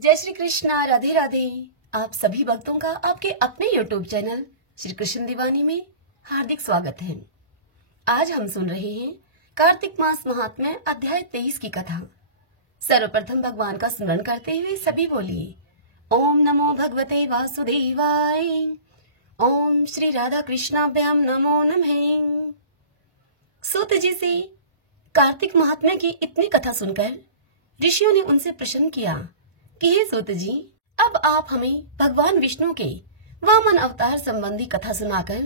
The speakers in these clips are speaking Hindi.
जय श्री कृष्णा, राधे राधे। आप सभी भक्तों का आपके अपने YouTube चैनल श्री कृष्ण दीवानी में हार्दिक स्वागत है। आज हम सुन रहे हैं कार्तिक मास महात्म्य अध्याय 23 की कथा। सर्वप्रथम भगवान का स्मरण करते हुए सभी बोलिए ओम नमो भगवते वासुदेवाय। ओम श्री राधा कृष्णाभ्याम नमो नमः। सूत जी से कार्तिक महात्म्य की इतनी कथा सुनकर ऋषियों ने उनसे प्रश्न किया कि हे सूत जी, अब आप हमें भगवान विष्णु के वामन अवतार संबंधी कथा सुनाकर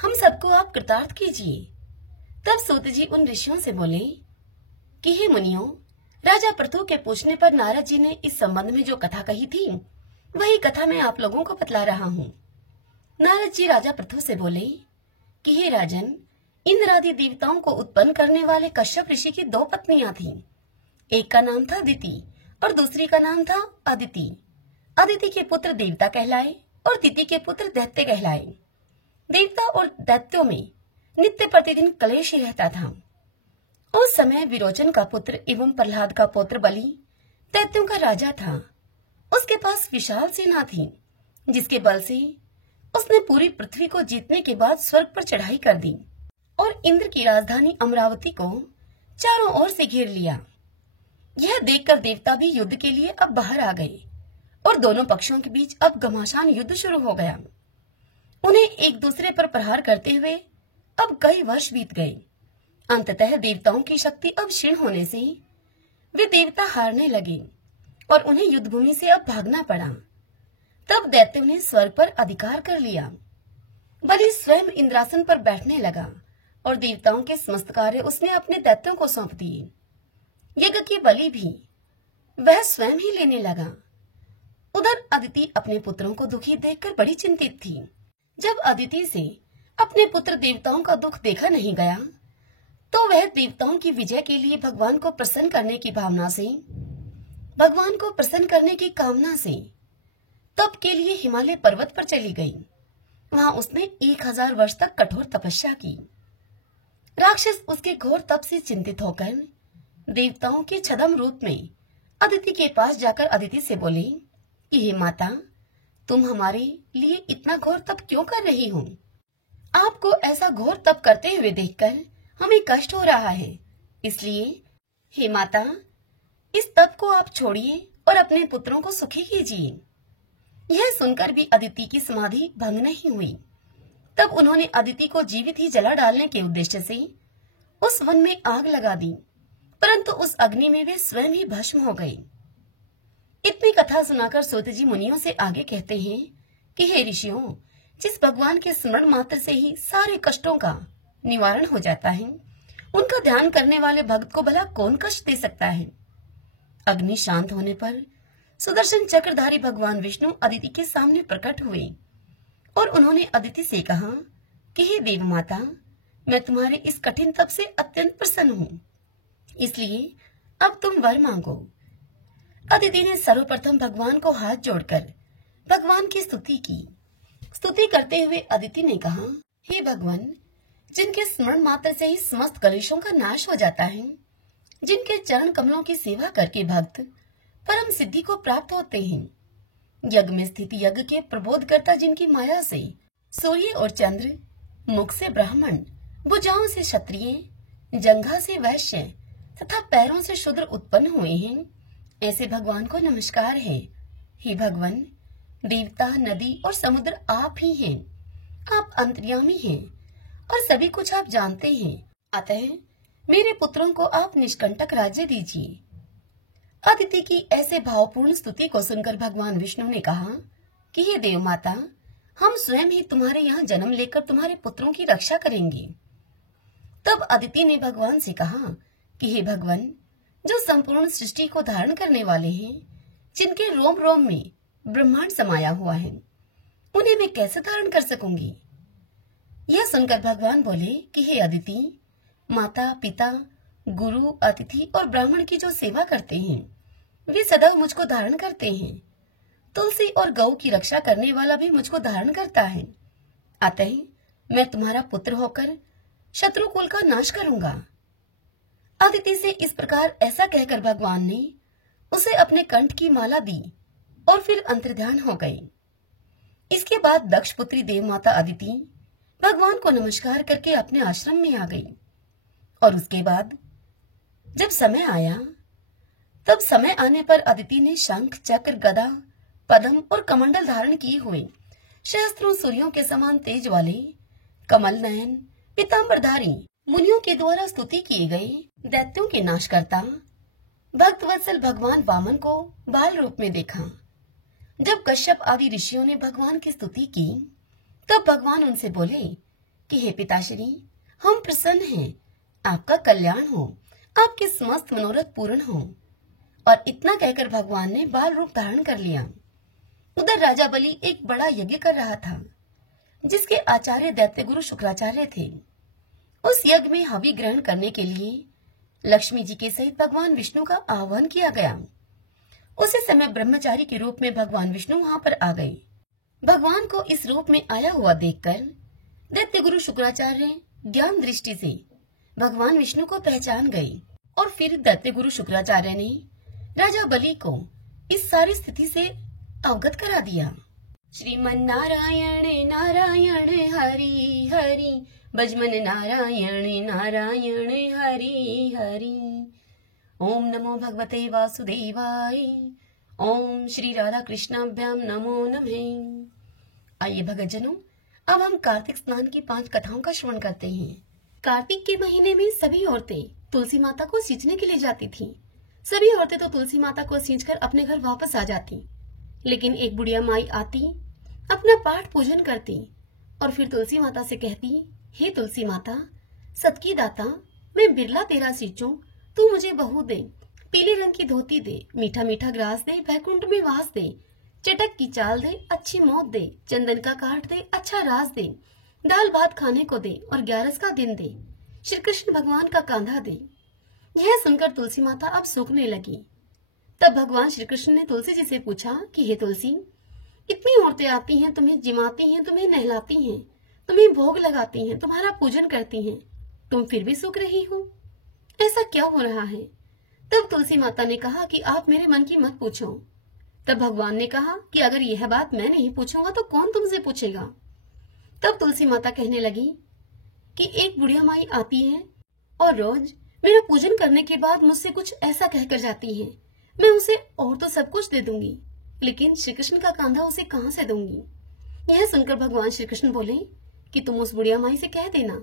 हम सबको आप कृतार्थ कीजिए। तब सूत जी उन ऋषियों से बोले कि हे मुनियों, राजा पृथु के पूछने पर नारद जी ने इस संबंध में जो कथा कही थी वही कथा मैं आप लोगों को बतला रहा हूँ। नारद जी राजा पृथु से बोले कि हे राजन, इंद्र आदि देवताओं को उत्पन्न करने वाले कश्यप ऋषि की 2 पत्नियां थीं। एक का नाम था दिति और दूसरी का नाम था अदिति। अदिति के पुत्र देवता कहलाए और दिति के पुत्र दैत्य कहलाए। देवता और दैत्यों में नित्य प्रतिदिन कलेश ही रहता था। उस समय विरोचन का पुत्र एवं प्रहलाद का पुत्र बलि दैत्यों का राजा था। उसके पास विशाल सेना थी, जिसके बल से उसने पूरी पृथ्वी को जीतने के बाद स्वर्ग पर चढ़ाई कर दी और इंद्र की राजधानी अमरावती को चारों ओर से घेर लिया। यह देखकर देवता भी युद्ध के लिए अब बाहर आ गए और दोनों पक्षों के बीच अब घमासान युद्ध शुरू हो गया। उन्हें एक दूसरे पर प्रहार करते हुए अब कई वर्ष बीत गए। अंततः देवताओं की शक्ति अब क्षीण होने से वे देवता हारने लगे और उन्हें युद्ध भूमि से अब भागना पड़ा। तब दैत्यों ने स्वर्ग पर अधिकार कर लिया। बलि स्वयं इंद्रासन पर बैठने लगा और देवताओं के समस्त कार्य उसने अपने दैत्यों को सौंप दिए। यज्ञ की बलि भी वह स्वयं ही लेने लगा। उधर अदिति अपने पुत्रों को दुखी देखकर बड़ी चिंतित थी। जब अदिति से अपने पुत्र देवताओं का दुख देखा नहीं गया तो वह देवताओं की विजय के लिए भगवान को प्रसन्न करने की कामना से तप के लिए हिमालय पर्वत पर चली गई। वहां उसने 1000 वर्ष तक कठोर तपस्या की। राक्षस उसके घोर तप से चिंतित होकर देवताओं के छद्म रूप में अदिति के पास जाकर अदिति से बोले कि हे माता, तुम हमारे लिए इतना घोर तप क्यों कर रही हो? आपको ऐसा घोर तप करते हुए देखकर हमें कष्ट हो रहा है। इसलिए हे माता, इस तप को आप छोड़िए और अपने पुत्रों को सुखी कीजिए। यह सुनकर भी अदिति की समाधि भंग नहीं हुई। तब उन्होंने अदिति को जीवित ही जला डालने के उद्देश्य से उस वन में आग लगा दी, परंतु उस अग्नि में वे स्वयं ही भस्म हो गए। इतनी कथा सुनाकर सूत जी मुनियों से आगे कहते हैं कि हे ऋषियों, जिस भगवान के स्मरण मात्र से ही सारे कष्टों का निवारण हो जाता है, उनका ध्यान करने वाले भक्त को भला कौन कष्ट दे सकता है। अग्नि शांत होने पर सुदर्शन चक्रधारी भगवान विष्णु अदिति के सामने प्रकट हुए और उन्होंने अदिति से कहा कि हे देव माता, मैं तुम्हारे इस कठिन तप से अत्यंत प्रसन्न हूँ, इसलिए अब तुम वर मांगो। अदिति ने सर्वप्रथम भगवान को हाथ जोड़कर भगवान की स्तुति की। स्तुति करते हुए अदिति ने कहा, हे भगवान, जिनके स्मरण मात्र से ही समस्त कलेशों का नाश हो जाता है, जिनके चरण कमलों की सेवा करके भक्त परम सिद्धि को प्राप्त होते हैं, यज्ञ में स्थित यज्ञ के प्रबोधकर्ता जिनकी माया से सूर्य और चंद्र, मुख से ब्राह्मण, भुजाओं से क्षत्रिय, जंघा से वैश्य तथा पैरों से शूद्र उत्पन्न हुए हैं, ऐसे भगवान को नमस्कार है। हे भगवान, देवता, नदी और समुद्र आप ही हैं। आप अंतर्यामी हैं और सभी कुछ आप जानते हैं। अतः मेरे पुत्रों को आप निष्कंटक राज्य दीजिए। अदिति की ऐसे भावपूर्ण स्तुति को सुनकर भगवान विष्णु ने कहा कि हे देव माता, हम स्वयं ही तुम्हारे यहाँ जन्म लेकर तुम्हारे पुत्रों की रक्षा करेंगे। तब अदिति ने भगवान से कहा कि हे भगवान, जो संपूर्ण सृष्टि को धारण करने वाले हैं, जिनके रोम रोम में ब्रह्मांड समाया हुआ है, उन्हें मैं कैसे धारण कर सकूंगी? यह सुनकर भगवान बोले कि हे अदिति, माता, पिता, गुरु, अतिथि और ब्राह्मण की जो सेवा करते हैं, वे सदा मुझको धारण करते हैं। तुलसी और गौ की रक्षा करने वाला भी मुझको धारण करता है। अतः मैं तुम्हारा पुत्र होकर शत्रु कुल का नाश करूंगा। अदिति से इस प्रकार ऐसा कहकर भगवान ने उसे अपने कंठ की माला दी और फिर अंतर्ध्यान हो गई। इसके बाद दक्ष पुत्री देव माता अदिति भगवान को नमस्कार करके अपने आश्रम में आ गई। और उसके बाद जब समय आया, तब समय आने पर अदिति ने शंख, चक्र, गदा, पद्म और कमंडल धारण किए हुए सहस्त्रों सूर्यों के समान तेज वाले कमल नयन पीतांबरधारी मुनियों के द्वारा स्तुति किए गए दैत्यों के नाशकर्ता भक्तवत्सल भगवान वामन को बाल रूप में देखा। जब कश्यप आदि ऋषियों ने भगवान की स्तुति की, तब भगवान उनसे बोले कि हे पिताश्री, हम प्रसन्न हैं, आपका कल्याण हो, आपके समस्त मनोरथ पूर्ण हो। और इतना कहकर भगवान ने बाल रूप धारण कर लिया। उधर राजा बलि एक बड़ा यज्ञ कर रहा था, जिसके आचार्य दैत्य गुरु शुक्राचार्य थे। उस यज्ञ में हवि ग्रहण करने के लिए लक्ष्मी जी के सहित भगवान विष्णु का आह्वान किया गया। उसी समय ब्रह्मचारी के रूप में भगवान विष्णु वहां पर आ गए। भगवान को इस रूप में आया हुआ देखकर दैत्य गुरु शुक्राचार्य ज्ञान दृष्टि से भगवान विष्णु को पहचान गए। और फिर दैत्य गुरु शुक्राचार्य ने राजा बलि को इस सारी स्थिति से अवगत करा दिया। श्रीमन नारायण नारायण हरि हरि, भजमन नारायण नारायण हरि हरि। ओम नमो भगवते वासुदेवाय। ओम श्री राधा कृष्णाभ्याम नमो नमः। आइए भगतजनों, अब हम कार्तिक स्नान की 5 कथाओं का श्रवण करते हैं। कार्तिक के महीने में सभी औरतें तुलसी माता को सींचने के लिए जाती थीं। सभी औरतें तो तुलसी माता को सींचकर अपने घर वापस आ जाती, लेकिन एक बुढ़िया माई आती, अपना पाठ पूजन करती और फिर तुलसी माता से कहती, हे तुलसी माता, सबकी दाता, मैं बिरला तेरा सींचूं, तू मुझे बहू दे, पीले रंग की धोती दे, मीठा मीठा ग्रास दे, वैकुंठ में वास दे, चटक की चाल दे, अच्छी मौत दे, चंदन का काठ दे, अच्छा रास दे, दाल भात खाने को दे और 11 का दिन दे, श्री कृष्ण भगवान का कांधा दे। यह सुनकर तुलसी माता अब सूखने लगी। तब भगवान श्री कृष्ण ने तुलसी जी से पूछा कि हे तुलसी, इतनी औरतें आती हैं, तुम्हें जिमाती हैं, तुम्हें नहलाती हैं, तुम्हें भोग लगाती हैं, तुम्हारा पूजन करती हैं, तुम फिर भी सूख रही हो, ऐसा क्या हो रहा है? तब तुलसी माता ने कहा कि आप मेरे मन की मत पूछो। तब भगवान ने कहा कि अगर यह बात मैं नहीं पूछूंगा तो कौन तुमसे पूछेगा? तब तुलसी माता कहने लगी कि एक बुढ़िया माई आती है और रोज मेरा पूजन करने के बाद मुझसे कुछ ऐसा कहकर जाती है, मैं उसे और तो सब कुछ दे दूंगी, लेकिन श्री कृष्ण का कांधा उसे कहां से दूंगी? यह सुनकर भगवान श्री कृष्ण बोले कि तुम उस बुढ़िया माई से कह देना,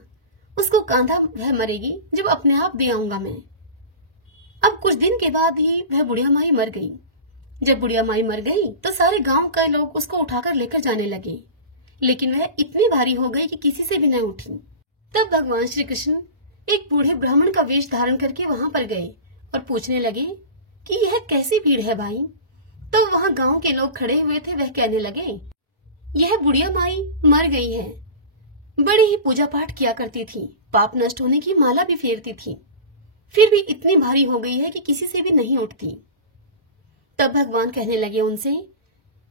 उसको कांधा वह मरेगी जब अपने आप दे आऊंगा मैं। अब कुछ दिन के बाद ही वह बुढ़िया माई मर गई। जब बुढ़िया माई मर गई तो सारे गांव के लोग उसको उठाकर लेकर जाने लगे, लेकिन वह इतनी भारी हो गई कि किसी से भी न उठी। तब भगवान श्री कृष्ण एक बूढ़े ब्राह्मण का वेश धारण करके वहां पर गए और पूछने लगे कि यह कैसी भीड़ है भाई? तो वहां गांव के लोग खड़े हुए थे, वह कहने लगे, यह बुढ़िया माई मर गई है, बड़ी ही पूजा पाठ किया करती थी, पाप नष्ट होने की माला भी फेरती थी, फिर भी इतनी भारी हो गई है कि किसी से भी नहीं उठती। तब भगवान कहने लगे उनसे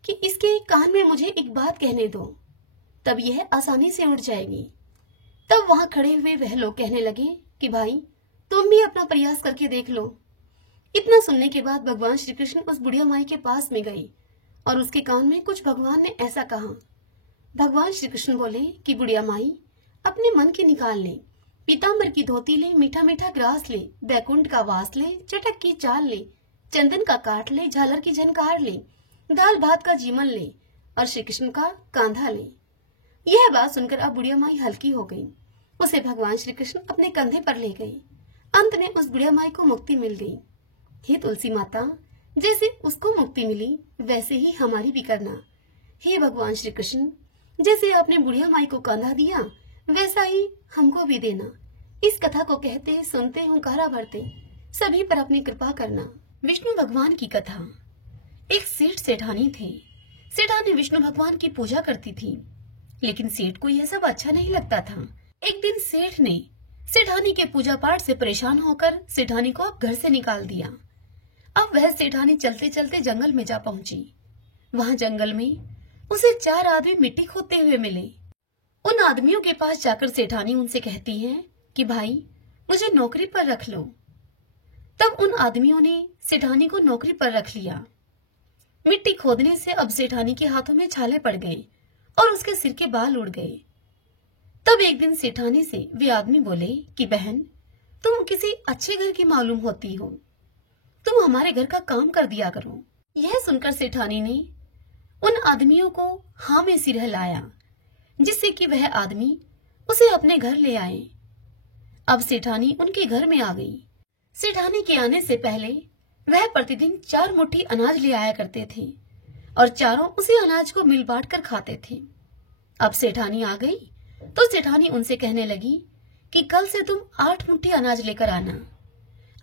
कि इसके कान में मुझे एक बात कहने दो, तब यह आसानी से उठ जाएगी। तब वहां खड़े हुए वह लोग कहने लगे कि भाई तुम भी अपना प्रयास करके देख लो। इतना सुनने के बाद भगवान श्री कृष्ण उस बुढ़िया माई के पास में गए और उसके कान में कुछ भगवान ने ऐसा कहा। भगवान श्री कृष्ण बोले कि बुढ़िया माई, अपने मन की निकाल ले, पीतांबर की धोती ले, मीठा मीठा ग्रास ले, बैकुंठ का वास ले, चटक की चाल ले, चंदन का काट ले, झालर की झनकार ले, दाल भात का जीवन ले और श्री कृष्ण का कांधा ले। यह बात सुनकर अब बुढ़िया माई हल्की हो गई। उसे भगवान श्री कृष्ण अपने कंधे पर ले गए। अंत में उस बुढ़िया माई को मुक्ति मिल गई। हे तुलसी माता, जैसे उसको मुक्ति मिली वैसे ही हमारी भी करना। हे भगवान श्री कृष्ण, जैसे आपने बुढ़िया माई को कांधा दिया वैसा ही हमको भी देना। इस कथा को कहते सुनते हुंकारा भरते सभी पर अपनी कृपा करना। विष्णु भगवान की कथा। एक सेठ सेठानी थे। सेठानी विष्णु भगवान की पूजा करती थी, लेकिन सेठ को यह सब अच्छा नहीं लगता था। एक दिन सेठ ने सेठानी के पूजा पाठ से परेशान होकर सेठानी को घर से निकाल दिया। अब वह सेठानी चलते चलते जंगल में जा पहुंची। वहां जंगल में उसे 4 आदमी मिट्टी खोदते हुए मिले। उन आदमियों के पास जाकर सेठानी उनसे कहती है कि भाई मुझे नौकरी पर रख लो। तब उन आदमियों ने सेठानी को नौकरी पर रख लिया। मिट्टी खोदने से अब सेठानी के हाथों में छाले पड़ गए और उसके सिर के बाल उड़ गए। तब एक दिन सेठानी से वे आदमी बोले कि बहन, तुम किसी अच्छे घर की मालूम होती हो, तुम हमारे घर का काम कर दिया करो। यह सुनकर सेठानी ने उन आदमियों को हाँ में सिर हिलाया, जिससे कि वह आदमी उसे अपने घर ले आए। अब सेठानी उनके घर में आ गई। सेठानी के आने से पहले वह प्रतिदिन 4 मुट्ठी अनाज ले आया करते थे और चारों उसी अनाज को मिल बांट कर खाते थे। अब सेठानी आ गई तो सेठानी उनसे कहने लगी कि कल से तुम 8 मुट्ठी अनाज लेकर आना।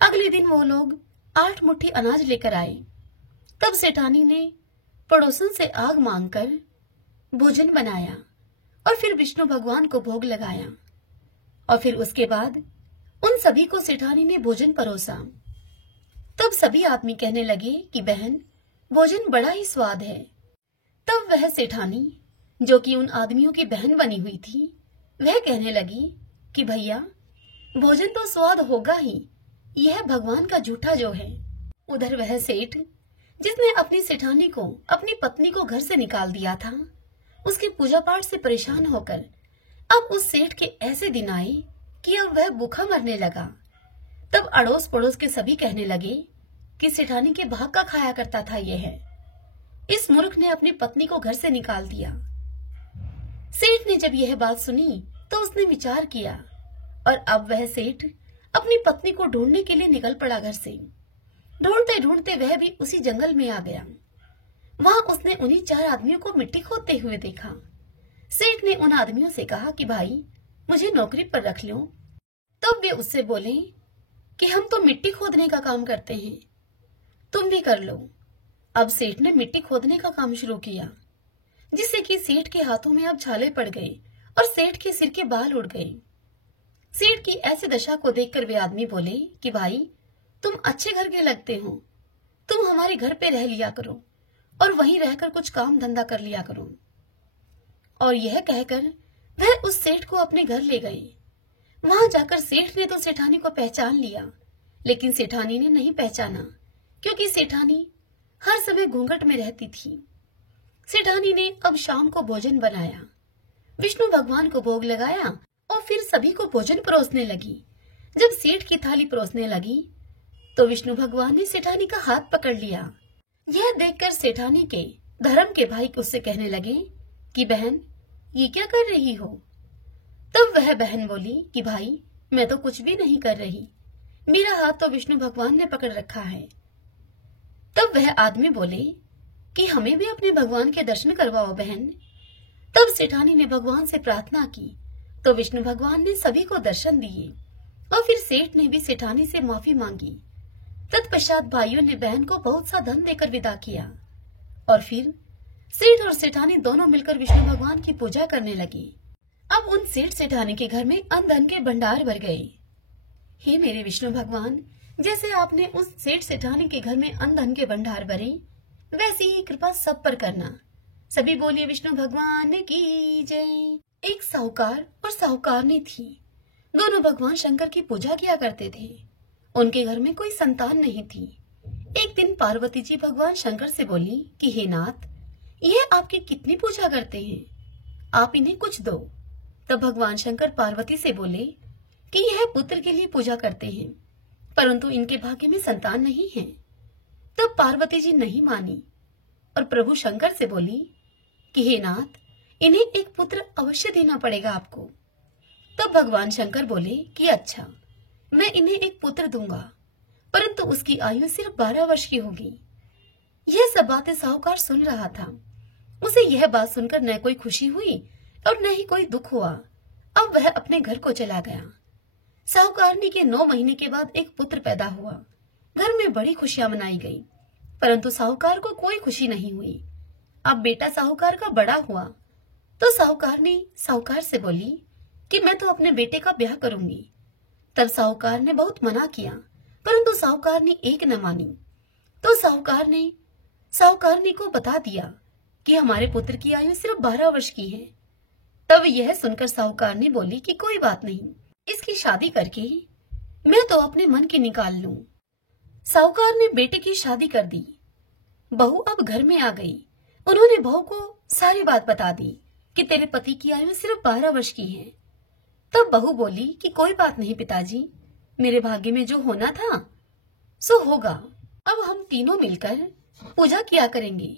अगले दिन वो लोग 8 मुट्ठी अनाज लेकर आए। तब सेठानी ने पड़ोसन से आग मांगकर भोजन बनाया और फिर विष्णु भगवान को भोग लगाया और फिर उसके बाद उन सभी को सेठानी ने भोजन परोसा। तब सभी आदमी कहने लगे कि बहन, भोजन बड़ा ही स्वाद है। तब वह सेठानी, जो कि उन आदमियों की बहन बनी हुई थी, वह कहने लगी कि भैया, भोजन तो स्वाद होगा ही, यह भगवान का जूठा जो है। उधर वह सेठ, जिसने अपनी सेठानी को, अपनी पत्नी को घर से निकाल दिया था, उसके पूजा पाठ से परेशान होकर अब उस सेठ के ऐसे दिन आए कि अब वह भूखा मरने लगा। तब अड़ोस पड़ोस के सभी कहने लगे कि सेठानी के भाग का खाया करता था यह है। इस मूर्ख ने अपनी पत्नी को घर से निकाल दिया। सेठ ने जब यह बात सुनी तो उसने विचार किया और अब वह सेठ अपनी पत्नी को ढूंढने के लिए निकल पड़ा घर से। ढूंढते ढूंढते वह भी उसी जंगल में आ गया। वहां उसने उन्हीं 4 आदमियों को मिट्टी खोदते हुए देखा। सेठ ने उन आदमियों से कहा कि भाई, मुझे नौकरी पर रख लो। तब वे उससे बोले कि हम तो मिट्टी खोदने का काम करते हैं, तुम भी कर लो। अब सेठ ने मिट्टी खोदने का काम शुरू किया, जिससे कि सेठ के हाथों में अब छाले पड़ गए और सेठ के सिर के बाल उड़ गए। सेठ की ऐसी दशा को देखकर वे आदमी बोले कि भाई, तुम अच्छे घर के लगते हो, तुम हमारे घर पे रह लिया करो और वहीं रहकर कुछ काम धंधा कर लिया करो। और यह कहकर वह उस सेठ को अपने घर ले गए। वहां जाकर सेठ ने तो सेठानी को पहचान लिया, लेकिन सेठानी ने नहीं पहचाना, क्योंकि सेठानी हर समय घूंघट में रहती थी। सेठानी ने अब शाम को भोजन बनाया, विष्णु भगवान को भोग लगाया और फिर सभी को भोजन परोसने लगी। जब सेठ की थाली परोसने लगी तो विष्णु भगवान ने सेठानी का हाथ पकड़ लिया। यह देखकर सेठानी के धर्म के भाई उससे कहने लगे कि बहन, ये क्या कर रही हो? तब वह बहन बोली कि भाई, मैं तो कुछ भी नहीं कर रही, मेरा हाथ तो विष्णु भगवान ने पकड़ रखा है। तब वह आदमी बोले कि हमें भी अपने भगवान के दर्शन करवाओ बहन। तब सेठानी ने भगवान से प्रार्थना की तो विष्णु भगवान ने सभी को दर्शन दिए और फिर सेठ ने भी सेठानी से माफी मांगी। तत्पश्चात भाइयों ने बहन को बहुत सा धन देकर विदा किया और फिर सेठ और सेठानी दोनों मिलकर विष्णु भगवान की पूजा करने लगी। अब उन सेठ सेठानी के घर में अन्न धन के भंडार भर गए। हे मेरे विष्णु भगवान, जैसे आपने उस सेठ सेठानी के घर में अन्न धन के भंडार भरे, वैसी ही कृपा सब पर करना। सभी बोलिए विष्णु भगवान की जय। एक साहूकार और साहूकारनी थी। दोनों भगवान शंकर की पूजा किया करते थे। उनके घर में कोई संतान नहीं थी। एक दिन पार्वती जी भगवान शंकर से बोली कि हे नाथ, यह आपकी कितनी पूजा करते हैं, आप इन्हें कुछ दो। तब भगवान शंकर पार्वती से बोले कि यह पुत्र के लिए पूजा करते हैं, परंतु इनके भाग्य में संतान नहीं है। तब पार्वती जी नहीं मानी और प्रभु शंकर से बोली कि हे नाथ, इन्हें एक पुत्र अवश्य देना पड़ेगा आपको। तब भगवान शंकर बोले कि अच्छा, मैं इन्हें एक पुत्र दूंगा, परंतु उसकी आयु सिर्फ 12 वर्ष की होगी। यह सब बातें साहूकार सुन रहा था। उसे यह बात सुनकर न कोई खुशी हुई और न ही कोई दुख हुआ। अब वह अपने घर को चला गया। साहूकारनी के 9 महीने के बाद एक पुत्र पैदा हुआ। घर में बड़ी खुशियां मनाई गई, परंतु साहूकार को कोई खुशी नहीं हुई। अब बेटा साहूकार का बड़ा हुआ तो साहूकारनी साहूकार से बोली कि मैं तो अपने बेटे का ब्याह करूंगी। तब साहूकार ने बहुत मना किया, परंतु साहूकारनी एक न मानी। तो साहूकार ने साहूकारनी को बता दिया कि हमारे पुत्र की आयु सिर्फ 12 वर्ष की है। तब यह सुनकर साहूकारनी बोली कि कोई बात नहीं, इसकी शादी करके मैं तो अपने मन की निकाल लूं। साहूकार ने बेटे की शादी कर दी। बहू अब घर में आ गई। उन्होंने बहू को सारी बात बता दी कि तेरे पति की आयु सिर्फ 12 वर्ष की है। तब बहू बोली कि कोई बात नहीं पिताजी, मेरे भाग्य में जो होना था सो होगा। अब हम तीनों मिलकर पूजा किया करेंगे।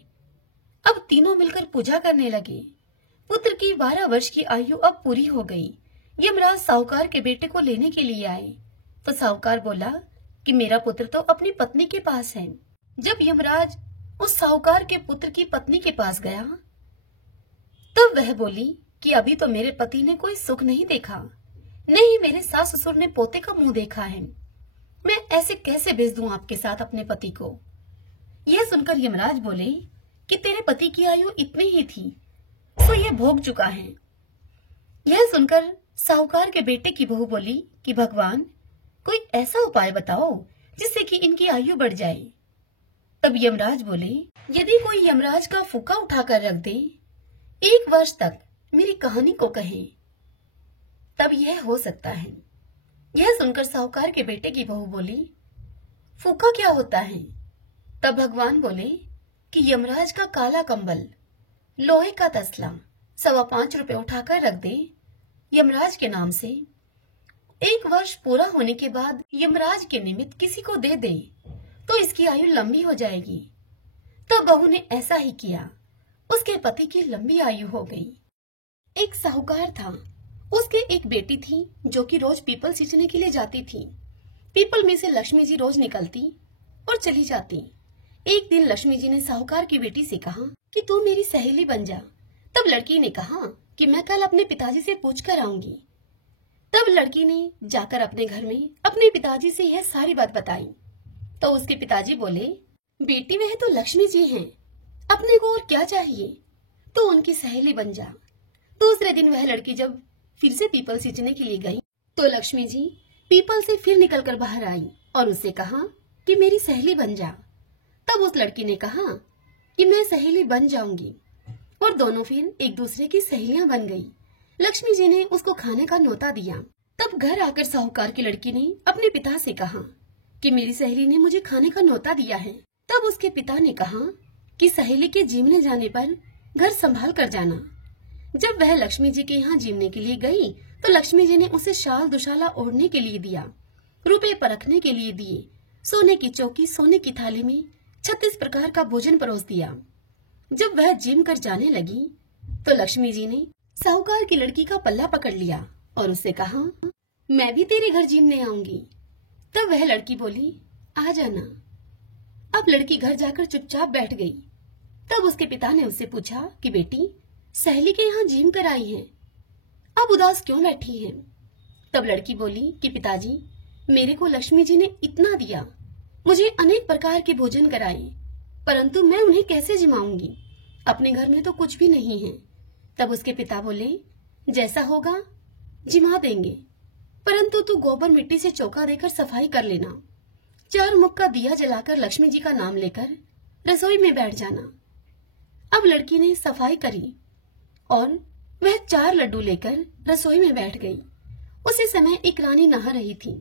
अब तीनों मिलकर पूजा करने लगे। पुत्र की 12 वर्ष की आयु अब पूरी हो गई। यमराज साहूकार के बेटे को लेने के लिए आए तो साहूकार बोला कि मेरा पुत्र तो अपनी पत्नी के पास है। जब यमराज उस साहूकार के पुत्र की पत्नी के पास गया तब वह बोली कि अभी तो मेरे पति ने कोई सुख नहीं देखा, नहीं मेरे सास ससुर ने पोते का मुंह देखा है। मैं ऐसे कैसे भेज दूं आपके साथ अपने पति को। यह सुनकर यमराज बोले कि तेरे पति की आयु इतनी ही थी, सो ये भोग चुका है। यह सुनकर साहूकार के बेटे की बहू बोली कि भगवान कोई ऐसा उपाय बताओ जिससे कि इनकी आयु बढ़ जाए। तब यमराज बोले यदि कोई यमराज का फूका उठाकर रख दे 1 वर्ष तक मेरी कहानी को कहे तब यह हो सकता है। यह सुनकर साहूकार के बेटे की बहू बोली फूका क्या होता है। तब भगवान बोले कि यमराज का काला कंबल, लोहे का तसला 5.25 रुपए उठाकर रख दे यमराज के नाम से। 1 वर्ष पूरा होने के बाद यमराज के निमित्त किसी को दे दे तो इसकी आयु लंबी हो जाएगी। तो बहू ने ऐसा ही किया। उसके पति की लंबी आयु हो गई। एक साहूकार था, उसके एक बेटी थी जो कि रोज पीपल सींचने के लिए जाती थी। पीपल में से लक्ष्मी जी रोज निकलती और चली जाती। एक दिन लक्ष्मी जी ने साहूकार की बेटी से कहा कि तू मेरी सहेली बन जा। तब लड़की ने कहा कि मैं कल अपने पिताजी से पूछ कर आऊंगी। तब लड़की ने जाकर अपने घर में अपने पिताजी से यह सारी बात बताई। तो उसके पिताजी बोले बेटी वह तो लक्ष्मी जी हैं, अपने को और क्या चाहिए, तो उनकी सहेली बन जा। दूसरे दिन वह लड़की जब फिर से पीपल सींचने के लिए गई तो लक्ष्मी जी पीपल से फिर निकलकर बाहर आई और उससे कहा कि मेरी सहेली बन जा। तब उस लड़की ने कहा कि मैं सहेली बन जाऊंगी और दोनों फिर एक दूसरे की सहेलियां बन गई। लक्ष्मी जी ने उसको खाने का न्योता दिया। तब घर आकर साहूकार की लड़की ने अपने पिता से कहा कि मेरी सहेली ने मुझे खाने का न्योता दिया है। तब उसके पिता ने कहा कि सहेली के जीमने जाने पर घर संभाल कर जाना। जब वह लक्ष्मी जी के यहाँ जीमने के लिए गई तो लक्ष्मी जी ने उसे शाल दुशाला ओढ़ने के लिए दिया, रुपए परखने के लिए दिए, सोने की चौकी, सोने की थाली में 36 प्रकार का भोजन परोस दिया। जब वह जिम कर जाने लगी तो लक्ष्मी जी ने साहूकार की लड़की का पल्ला पकड़ लिया और उससे कहा मैं भी तेरे घर जिमने आऊंगी। तब वह लड़की बोली आ जाना। अब लड़की घर जाकर चुपचाप बैठ गई। तब उसके पिता ने उससे पूछा कि बेटी सहेली के यहाँ जिम कर आई है, अब उदास क्यों बैठी है। तब लड़की बोली कि पिताजी मेरे को लक्ष्मी जी ने इतना दिया, मुझे अनेक प्रकार के भोजन कराए, परंतु मैं उन्हें कैसे जिमाऊंगी, अपने घर में तो कुछ भी नहीं है। तब उसके पिता बोले जैसा होगा जिमा देंगे, परंतु तू गोबर मिट्टी से चौका देकर सफाई कर लेना। 4 मुख का दिया जलाकर लक्ष्मी जी का नाम लेकर रसोई में बैठ जाना। अब लड़की ने सफाई करी और वह 4 लड्डू लेकर रसोई में बैठ गई। उसी समय एक रानी नहा रही थी।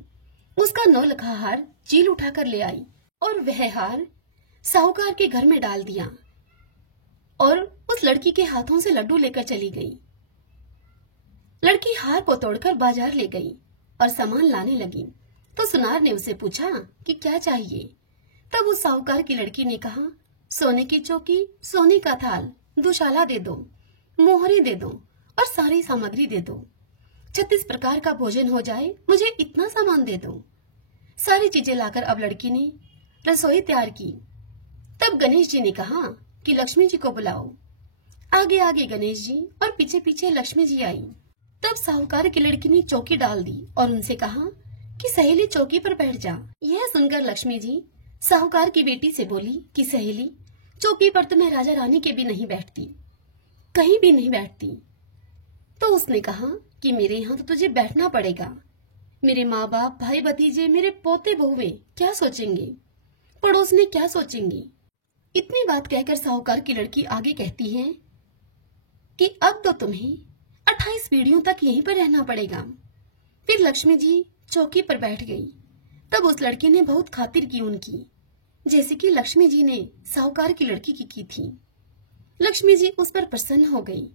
उसका 9 लखा हार चील उठाकर ले आई और वह हार साहूकार के घर में डाल दिया और उस लड़की के हाथों से लड्डू लेकर चली गई। लड़की हार को तोड़कर बाजार ले गई और सामान लाने लगी तो सुनार ने उससे पूछा कि क्या चाहिए। तब उस साहूकार की लड़की ने कहा सोने की चौकी, सोने का थाल, दुशाला दे दो, मोहरे दे दो और सारी सामग्री दे दो। 36 प्रकार का भोजन हो जाए, मुझे इतना सामान दे दो। सारी चीजें लाकर अब लड़की ने रसोई तैयार की। तब गणेश जी ने कहा कि लक्ष्मी जी को बुलाओ। आगे आगे गणेश जी और पीछे पीछे लक्ष्मी जी आई। तब साहूकार की लड़की ने चौकी डाल दी और उनसे कहा कि सहेली चौकी पर बैठ जा। यह सुनकर लक्ष्मी जी साहूकार की बेटी से बोली कि सहेली चौकी पर तो मैं राजा रानी के भी नहीं बैठती, कहीं भी नहीं बैठती। तो उसने कहा कि मेरे यहाँ तो तुझे बैठना पड़ेगा। मेरे माँ बाप, भाई भतीजे, मेरे पोते बहुए क्या सोचेंगे, पड़ोस ने क्या सोचेंगी। इतनी बात कहकर साहूकार की लड़की आगे कहती है कि अब तो तुम्हें 28 पीढ़ियों तक यहीं पर रहना पड़ेगा। फिर लक्ष्मी जी चौकी पर बैठ गई। तब उस लड़के ने बहुत खातिर की उनकी, जैसे कि लक्ष्मी जी ने साहूकार की लड़की की थी। लक्ष्मी जी उस पर प्रसन्न हो गई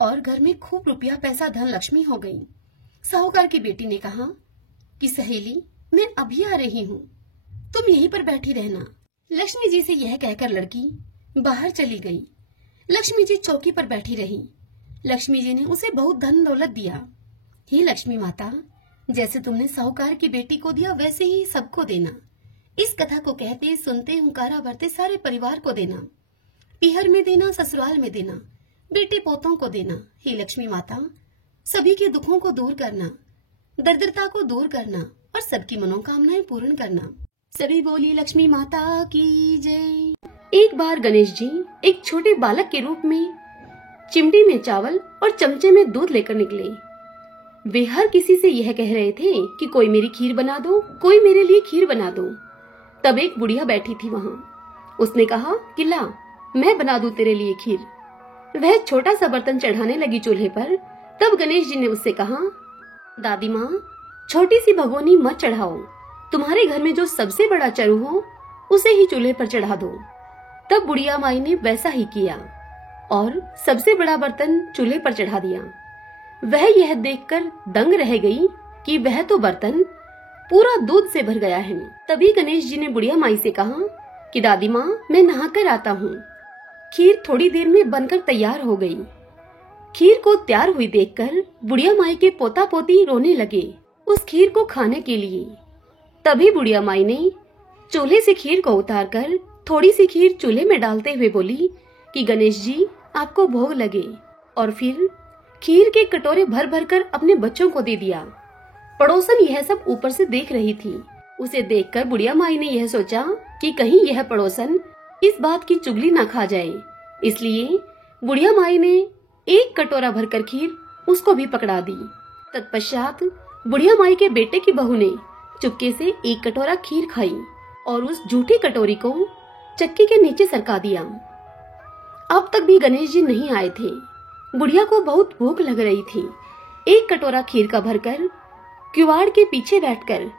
और घर में खूब रुपया पैसा धन लक्ष्मी हो गई। साहूकार की बेटी ने कहा कि सहेली, मैं अभी आ रही हूँ, तुम यहीं पर बैठी रहना। लक्ष्मी जी से यह कहकर लड़की बाहर चली गई। लक्ष्मी जी चौकी पर बैठी रही। लक्ष्मी जी ने उसे बहुत धन दौलत दिया। हे लक्ष्मी माता, जैसे तुमने साहूकार की बेटी को दिया वैसे ही सबको देना। इस कथा को कहते सुनते हुंकारा भरते सारे परिवार को देना, पीहर में देना, ससुराल में देना, बेटे पोतों को देना। हे लक्ष्मी माता, सभी के दुखों को दूर करना, दरिद्रता को दूर करना और सबकी मनोकामनाएं पूर्ण करना। सभी बोली लक्ष्मी माता की जय। एक बार गणेश जी एक छोटे बालक के रूप में चिमटी में चावल और चमचे में दूध लेकर निकले। वे हर किसी से यह कह रहे थे कि कोई मेरी खीर बना दो, कोई मेरे लिए खीर बना दो। तब एक बुढ़िया बैठी थी वहाँ। उसने कहा कि ला, मैं बना दूं तेरे लिए खीर। वह छोटा सा बर्तन चढ़ाने लगी चूल्हे पर। तब गणेश जी ने उससे कहा, दादी माँ, छोटी सी भगोनी मत चढ़ाओ, तुम्हारे घर में जो सबसे बड़ा चरु हो उसे ही चूल्हे पर चढ़ा दो। तब बुढ़िया माई ने वैसा ही किया और सबसे बड़ा बर्तन चूल्हे पर चढ़ा दिया। वह यह देखकर दंग रह गई कि वह तो बर्तन पूरा दूध से भर गया है। तभी गणेश जी ने बुढ़िया माई से कहा कि दादी माँ, मैं नहाकर आता हूँ। खीर थोड़ी देर में बनकर तैयार हो गई। खीर को तैयार हुई देखकर बुढ़िया माई के पोता पोती रोने लगे उस खीर को खाने के लिए। तभी बुढ़िया माई ने चूल्हे से खीर को उतारकर थोड़ी सी खीर चूल्हे में डालते हुए बोली कि गणेश जी, आपको भोग लगे। और फिर खीर के कटोरे भर भर कर अपने बच्चों को दे दिया। पड़ोसन यह सब ऊपर से देख रही थी। उसे देखकर बुढ़िया माई ने यह सोचा कि कहीं यह पड़ोसन इस बात की चुगली ना खा जाए, इसलिए बुढ़िया माई ने एक कटोरा भरकर खीर उसको भी पकड़ा दी। तत्पश्चात बुढ़िया माई के बेटे की बहू ने चुपके से एक कटोरा खीर खाई और उस झूठी कटोरी को चक्की के नीचे सरका दिया। अब तक भी गणेश जी नहीं आए थे। बुढ़िया को बहुत भूख लग रही थी। एक कटोरा खीर का भरकर किवाड़ के पीछे बैठकर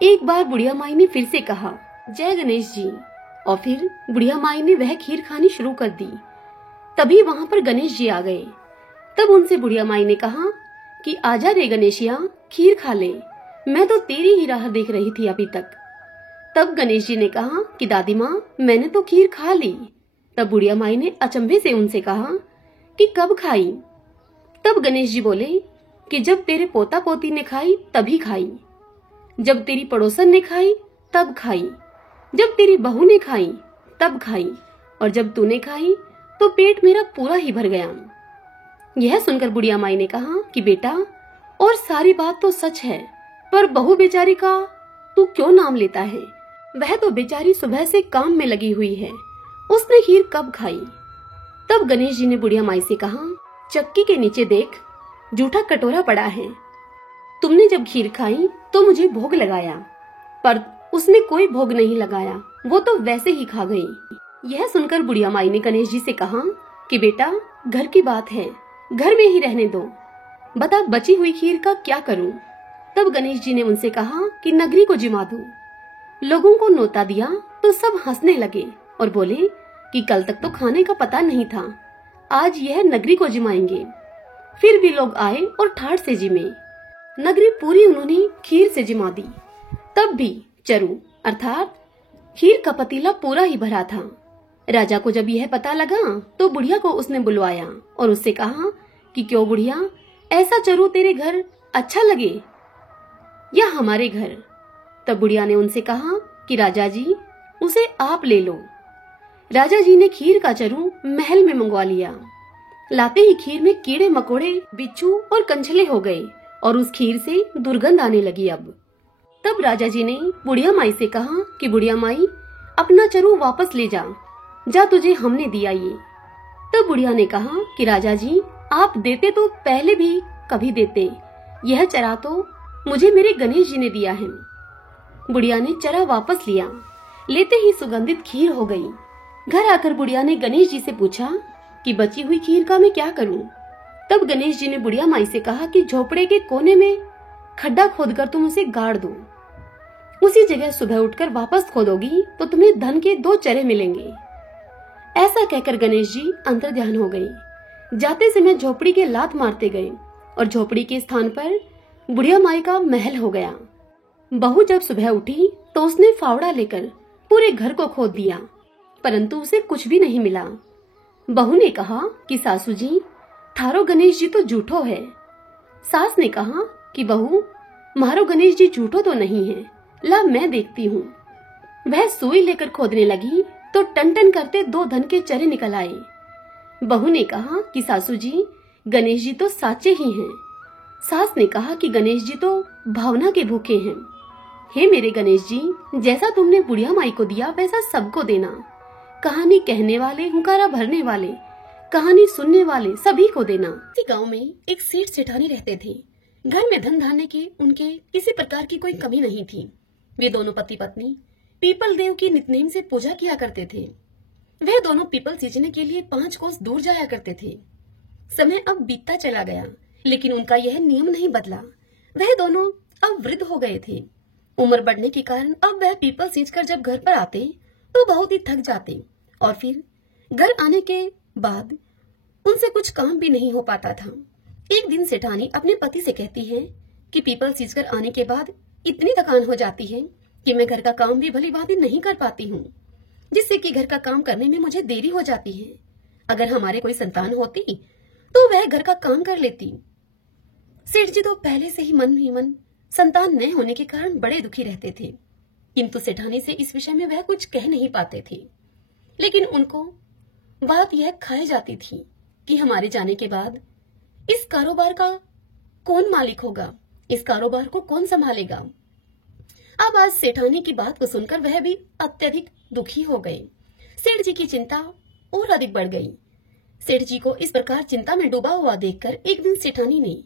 एक बार बुढ़िया माई ने फिर से कहा, जय गणेश जी। और फिर बुढ़िया माई ने वह खीर खानी शुरू कर दी। तभी वहां पर गणेश जी आ गए। तब उनसे बुढ़िया माई ने कहा कि आजा रे गणेशिया, खीर खा ले, मैं तो तेरी ही राह देख रही थी अभी तक। तब गणेश जी ने कहा कि दादी माँ, मैंने तो खीर खा ली। तब बुढ़िया माई ने अचंभे से उनसे कहा कि कब खाई? तब गणेश जी बोले कि जब तेरे पोता पोती ने खाई तभी खाई, जब तेरी पड़ोसन ने खाई तब खाई, जब तेरी बहू ने खाई तब खाई, और जब तूने खाई तो पेट मेरा पूरा ही भर गया। यह सुनकर बुढ़िया माई ने कहा कि बेटा, और सारी बात तो सच है, पर बहू बेचारी का तू क्यों नाम लेता है? वह तो बेचारी सुबह से काम में लगी हुई है, उसने खीर कब खाई? तब गणेश जी ने बुढ़िया माई से कहा, चक्की के नीचे देख, जूठा कटोरा पड़ा है। तुमने जब खीर खाई तो मुझे भोग लगाया, पर उसने कोई भोग नहीं लगाया, वो तो वैसे ही खा गई। यह सुनकर बुढ़िया माई ने गणेश जी से कहा कि बेटा, घर की बात है, घर में ही रहने दो, बता बची हुई खीर का क्या करूं? तब गणेश जी ने उनसे कहा कि नगरी को जिमा दूं। लोगों को न्योता दिया तो सब हंसने लगे और बोले कि कल तक तो खाने का पता नहीं था, आज यह नगरी को जिमाएंगे। फिर भी लोग आए और ठाठ से जिमे। नगरी पूरी उन्होंने खीर से जिमा दी। तब भी चरु अर्थात खीर का पतीला पूरा ही भरा था। राजा को जब यह पता लगा तो बुढ़िया को उसने बुलवाया और उससे कहा कि क्यों बुढ़िया, ऐसा चरु तेरे घर अच्छा लगे या हमारे घर? तब बुढ़िया ने उनसे कहा कि राजा जी, उसे आप ले लो। राजा जी ने खीर का चरु महल में मंगवा लिया। लाते ही खीर में कीड़े मकोड़े, बिच्छू और कंछले हो गए और उस खीर से दुर्गंध आने लगी। अब तब राजा जी ने बुढ़िया माई से कहा कि बुढ़िया माई, अपना चरु वापस ले जा, जा तुझे हमने दिया ये। तब बुढ़िया ने कहा कि राजा जी, आप देते तो पहले भी कभी देते, यह चरा तो मुझे मेरे गणेश जी ने दिया है। बुढ़िया ने चरा वापस लिया। लेते ही सुगंधित खीर हो गई। घर आकर बुढ़िया ने गणेश जी से पूछा कि बची हुई खीर का मैं क्या करूं? तब गणेश जी ने बुढ़िया माई से कहा कि झोपड़े के कोने में खड्डा खोदकर तुम उसे गाड़ दो। उसी जगह सुबह उठकर वापस खोदोगी तो तुम्हें धन के 2 चरे मिलेंगे। ऐसा कहकर गणेश जी अंतर्ध्यान हो गई। जाते समय झोपड़ी के लात मारते गए और झोपड़ी के स्थान पर बुढ़िया माई का महल हो गया। बहू जब सुबह उठी तो उसने फावड़ा लेकर पूरे घर को खोद दिया, परंतु उसे कुछ भी नहीं मिला। बहू ने कहा कि सासू जी, थारो गणेश जी तो झूठो है। सास ने कहा कि बहू, मारो गणेश जी झूठो तो नहीं है, ला मैं देखती हूँ। वह सुई लेकर खोदने लगी तो टन टन करते 2 धन के चरे निकल आए। बहू ने कहा कि सासू जी, गणेश जी तो साचे ही हैं। सास ने कहा कि गणेश जी तो भावना के भूखे हैं। हे मेरे गणेश जी, जैसा तुमने बुढ़िया माई को दिया वैसा सबको देना। कहानी कहने वाले, हुंकारा भरने वाले, कहानी सुनने वाले सभी को देना। इसी गांव में एक सेठ सेठानी रहते थे। घर में धन धान्य की उनके किसी प्रकार की कोई कमी नहीं थी। वे दोनों पति पत्नी पीपल देव की नित्यनेम से पूजा किया करते थे। वह दोनों पीपल सींचने के लिए 5 कोस दूर जाया करते थे। समय अब बीतता चला गया, लेकिन उनका यह नियम नहीं बदला। वह दोनों अब वृद्ध हो गए थे। उम्र बढ़ने के कारण अब वह पीपल सींचकर जब घर पर आते तो बहुत ही थक जाते और फिर घर आने के बाद उनसे कुछ काम भी नहीं हो पाता था। एक दिन सेठानी अपने पति से कहती है कि पीपल सींचकर आने के बाद इतनी थकान हो जाती है कि मैं घर का काम भी भली भांति नहीं कर पाती हूँ, जिससे कि घर का काम करने में मुझे देरी हो जाती है। अगर हमारे कोई संतान होती तो वह घर का काम कर लेती। सेठ जी तो पहले से ही मन संतान न होने के कारण बड़े दुखी रहते थे, किंतु सेठानी से इस विषय में वह कुछ कह नहीं पाते थे। लेकिन उनको बात यह खाई जाती थी कि हमारे जाने के बाद इस कारोबार का कौन मालिक होगा, इस कारोबार को कौन संभालेगा। अब आज सेठानी की बात को सुनकर वह भी अत्यधिक दुखी हो गए। सेठ जी की चिंता और अधिक बढ़ गई। सेठ जी को इस प्रकार चिंता में डूबा हुआ देखकर एक दिन सेठानी ने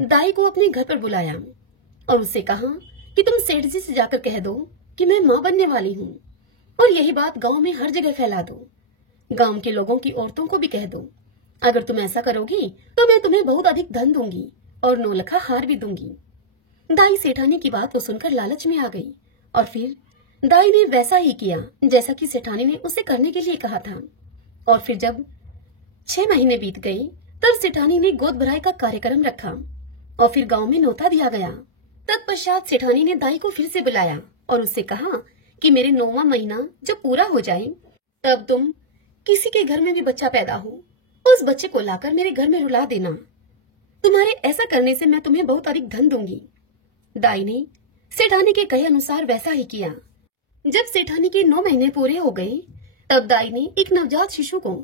दाई को अपने घर पर बुलाया और उससे कहा कि तुम सेठ जी से जाकर कह दो कि मैं माँ बनने वाली हूँ और यही बात गांव में हर जगह फैला दो। गांव के लोगों की औरतों को भी कह दो। अगर तुम ऐसा करोगी तो मैं तुम्हें बहुत अधिक धन दूंगी और 9 लखा हार भी दूंगी। दाई सेठानी की बात को सुनकर लालच में आ गई और फिर दाई ने वैसा ही किया जैसा कि सेठानी ने उसे करने के लिए कहा था। और फिर जब 6 महीने बीत गए तब सेठानी ने गोद भराई का कार्यक्रम रखा और फिर गांव में न्योता दिया गया। तत्पश्चात सेठानी ने दाई को फिर से बुलाया और उससे कहा कि मेरे 9वां महीना जब पूरा हो जाए तब तुम किसी के घर में भी बच्चा पैदा हो, उस बच्चे को लाकर मेरे घर में रुला देना। तुम्हारे ऐसा करने से मैं तुम्हें बहुत अधिक धन दूंगी। दाई ने सेठानी के कहे अनुसार वैसा ही किया। जब सेठानी के 9 महीने पूरे हो गए तब दाई ने एक नवजात शिशु को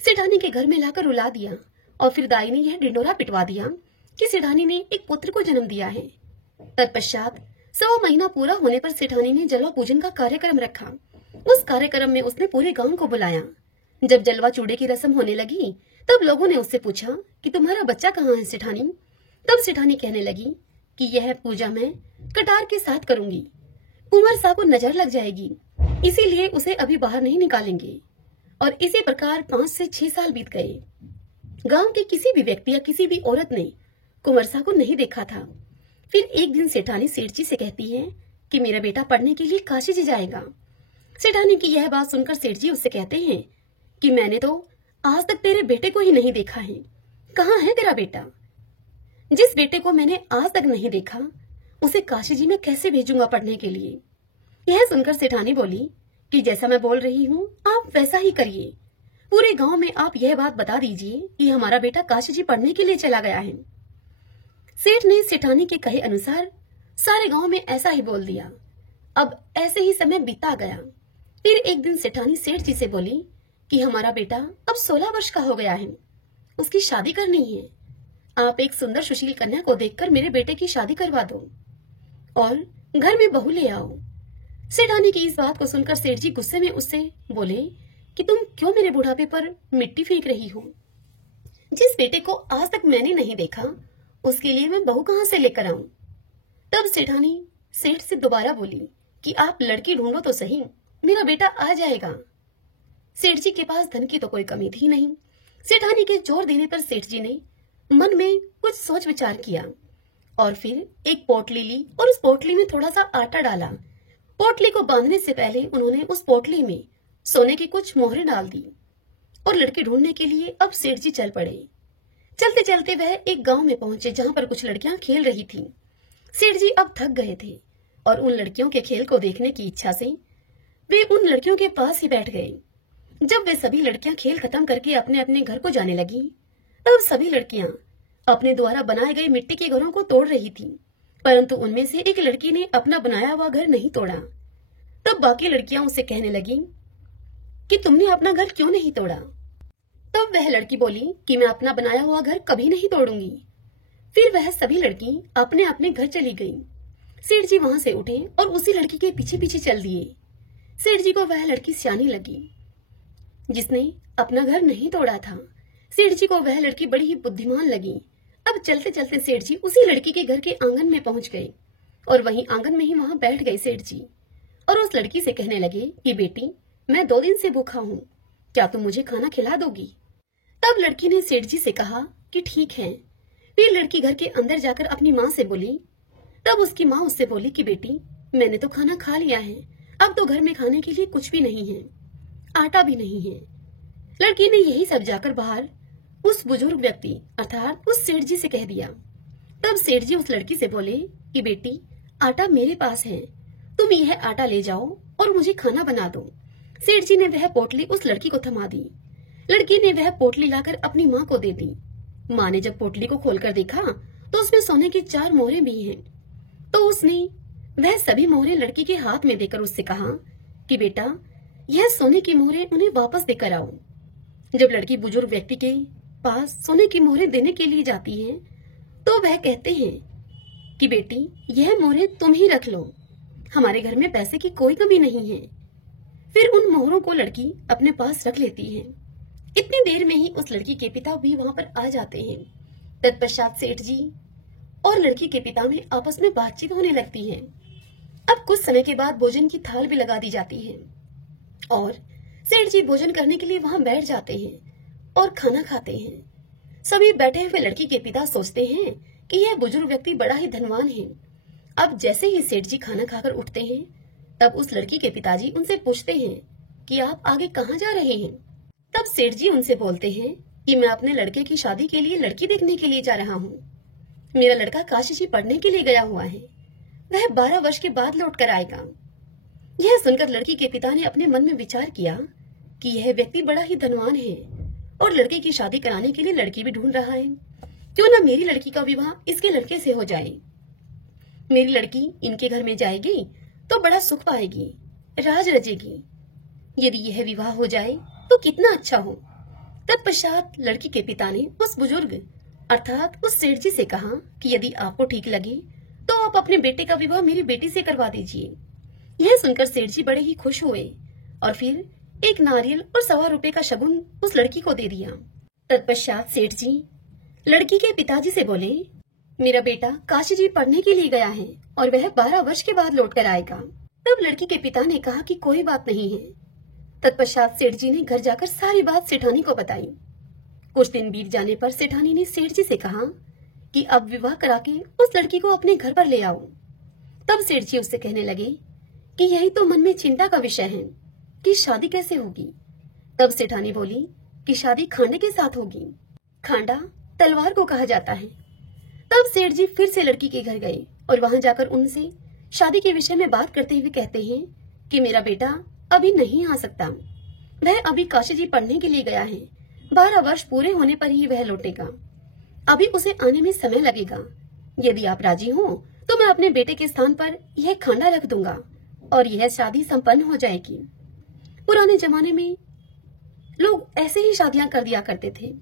सेठानी के घर में लाकर रुला दिया और फिर दाई ने यह ढिंडोरा पिटवा दिया कि सेठानी ने एक पुत्र को जन्म दिया है। तत्पश्चात 100 महीना पूरा होने पर सेठानी ने जलवा पूजन का कार्यक्रम रखा। उस कार्यक्रम में उसने पूरे गांव को बुलाया। जब जलवा चूड़े की रस्म होने लगी तब लोगों ने उससे पूछा कि तुम्हारा बच्चा कहाँ है सेठानी। तब सेठानी कहने लगी कि यह पूजा मैं कटार के साथ करूंगी, कुंवर साहब को नजर लग जाएगी, इसीलिए उसे अभी बाहर नहीं निकालेंगे। और इसी प्रकार 5 से 6 साल बीत गए। गांव के किसी भी व्यक्ति या किसी भी औरत ने कुंवर साहब को नहीं देखा था। फिर एक दिन सेठानी सेठ जी से कहती है कि मेरा बेटा पढ़ने के लिए काशी जी जाएगा। सेठानी की यह बात सुनकर सेठ जी उससे कहते हैं कि मैंने तो आज तक तेरे बेटे को ही नहीं देखा है, कहाँ है तेरा बेटा? जिस बेटे को मैंने आज तक नहीं देखा उसे काशी जी में कैसे भेजूंगा पढ़ने के लिए? यह सुनकर सेठानी बोली कि जैसा मैं बोल रही हूँ आप वैसा ही करिए। पूरे गांव में आप यह बात बता दीजिए कि हमारा बेटा काशी जी पढ़ने के लिए चला गया है। सेठ ने सेठानी के कहे अनुसार सारे गांव में ऐसा ही बोल दिया। अब ऐसे ही समय बीता गया। फिर एक दिन सेठानी सेठ जी से बोली कि हमारा बेटा अब 16 वर्ष का हो गया है, उसकी शादी करनी है। आप एक सुंदर सुशील कन्या को देखकर मेरे बेटे की शादी करवा दो और घर में बहू ले आओ। सेठानी की इस बात को सुनकर सेठ जी गुस्से में उससे बोले कि तुम क्यों मेरे बुढ़ापे पर मिट्टी फेंक रही हो? जिस बेटे को आज तक मैंने नहीं देखा उसके लिए मैं बहू कहां से लेकर आऊं? तब सेठानी सेठ से दोबारा बोली कि आप लड़की ढूंढो तो सही, मेरा बेटा आ जाएगा। सेठ जी के पास धन की तो कोई कमी थी नहीं। सेठानी के जोर देने पर सेठ जी ने मन में कुछ सोच विचार किया और फिर एक पोटली ली और उस पोटली में थोड़ा सा आटा डाला। पोटली को बांधने से पहले उन्होंने उस पोटली में सोने की कुछ मोहरें डाल दी और लड़की ढूंढने के लिए अब सेठ जी चल पड़े। चलते चलते वह एक गांव में पहुंचे जहां पर कुछ लड़कियां खेल रही थीं। सेठ जी अब थक गए थे और उन लड़कियों के खेल को देखने की इच्छा से वे उन लड़कियों के पास ही बैठ गए। जब वे सभी लड़कियां खेल खत्म करके अपने अपने घर को जाने लगी, तब सभी लड़कियां अपने द्वारा बनाए गए मिट्टी के घरों को तोड़ रही थीं, परंतु उनमें से एक लड़की ने अपना बनाया हुआ घर नहीं तोड़ा। तब बाकी लड़कियां उससे कहने लगी कि तुमने अपना घर क्यों नहीं तोड़ा? तब वह लड़की बोली कि मैं अपना बनाया हुआ घर कभी नहीं तोड़ूंगी। फिर वह सभी लड़की अपने अपने घर चली गई। सेठ जी वहां से उठे और उसी लड़की के पीछे पीछे चल दिए। सेठ जी को वह लड़की सियानी लगी जिसने अपना घर नहीं तोड़ा था। सेठ जी को वह लड़की बड़ी ही बुद्धिमान लगी। अब चलते चलते सेठ जी उसी लड़की के घर के आंगन में पहुंच गए और वहीं आंगन में ही वहां बैठ गए सेठ जी और उस लड़की से कहने लगे कि बेटी, मैं 2 दिन से भूखा हूँ, क्या तुम मुझे खाना खिला दोगी? तब लड़की ने सेठ जी से कहा कि ठीक है। फिर लड़की घर के अंदर जाकर अपनी माँ से बोली। तब उसकी माँ उससे बोली कि बेटी, मैंने तो खाना खा लिया है, अब तो घर में खाने के लिए कुछ भी नहीं है, आटा भी नहीं है। लड़की ने यही सब जाकर बाहर उस बुजुर्ग व्यक्ति अर्थात उस सेठ जी से कह दिया। तब सेठ जी उस लड़की से बोले कि बेटी, आटा मेरे पास है, तुम यह आटा ले जाओ और मुझे खाना बना दो। सेठ जी ने वह पोटली उस लड़की को थमा दी। लड़की ने वह पोटली लाकर अपनी माँ को दे दी। माँ ने जब पोटली को खोलकर देखा तो उसमें सोने की 4 मोहरें भी हैं। तो उसने वह सभी मोहरें लड़की के हाथ में देकर उससे कहा कि बेटा, यह सोने की मोहरें उन्हें वापस देकर आओ। जब लड़की बुजुर्ग व्यक्ति के पास सोने की मोहरें देने के लिए जाती है तो वह कहते हैं कि बेटी, यह मोहरें तुम ही रख लो, हमारे घर में पैसे की कोई कमी नहीं है। फिर उन मोहरों को लड़की अपने पास रख लेती है। इतनी देर में ही उस लड़की के पिता भी वहां पर आ जाते हैं। तत्पश्चात सेठ जी और लड़की के पिता में आपस में बातचीत होने लगती है। अब कुछ समय के बाद भोजन की थाल भी लगा दी जाती है और सेठ जी भोजन करने के लिए वहां बैठ जाते हैं और खाना खाते हैं। सभी बैठे हुए लड़की के पिता सोचते हैं कि यह बुजुर्ग व्यक्ति बड़ा ही धनवान है। अब जैसे ही सेठ जी खाना खाकर उठते हैं, तब उस लड़की के पिताजी उनसे पूछते हैं कि आप आगे कहाँ जा रहे हैं? तब सेठ जी उनसे बोलते हैं कि मैं अपने लड़के की शादी के लिए लड़की देखने के लिए जा रहा हूँ। मेरा लड़का काशी जी पढ़ने के लिए गया हुआ है, वह 12 वर्ष के बाद लौट कर आएगा। यह सुनकर लड़की के पिता ने अपने मन में विचार किया कि यह व्यक्ति बड़ा ही धनवान है और लड़के की शादी कराने के लिए लड़की भी ढूंढ रहा है। क्यों ना मेरी लड़की का विवाह इसके लड़के से हो जाए। मेरी लड़की इनके घर में जाएगी तो बड़ा सुख पाएगी, राज रचेगी। यदि यह विवाह हो जाए तो कितना अच्छा हो। तत्पश्चात लड़की के पिता ने उस बुजुर्ग अर्थात उस सेठ जी से कहा कि यदि आपको ठीक लगे तो आप अपने बेटे का विवाह मेरी बेटी से करवा दीजिए। यह सुनकर सेठ जी बड़े ही खुश हुए और फिर एक नारियल और 1.25 रुपए का शगुन उस लड़की को दे दिया। तत्पश्चात सेठ जी लड़की के पिताजी से बोले, मेरा बेटा काशी जी पढ़ने के लिए गया है और वह 12 वर्ष के बाद लौट कर आएगा। तब लड़की के पिता ने कहा कि कोई बात नहीं है। तत्पश्चात सेठ जी ने घर जाकर सारी बात सेठानी को बताई। कुछ दिन बीत जाने पर सेठानी ने सेठ जी से कहा कि अब विवाह करा के उस लड़की को अपने घर पर ले आओ। तब सेठ जी उससे कहने लगे कि यही तो मन में चिंता का विषय है कि शादी कैसे होगी। तब सेठानी बोली कि शादी खांडे के साथ होगी। खांडा तलवार को कहा जाता है। तब सेठ जी फिर से लड़की के घर गए और वहां जाकर उनसे शादी के विषय में बात करते हुए कहते हैं कि मेरा बेटा अभी नहीं आ सकता, वह अभी काशी जी पढ़ने के लिए गया है। 12 वर्ष पूरे होने पर ही वह लौटेगा, अभी उसे आने में समय लगेगा। यदि आप राजी हो तो मैं अपने बेटे के स्थान पर यह खांडा रख दूंगा और यह शादी संपन्न हो जाएगी। पुराने जमाने में लोग ऐसे ही शादियां कर दिया करते थे।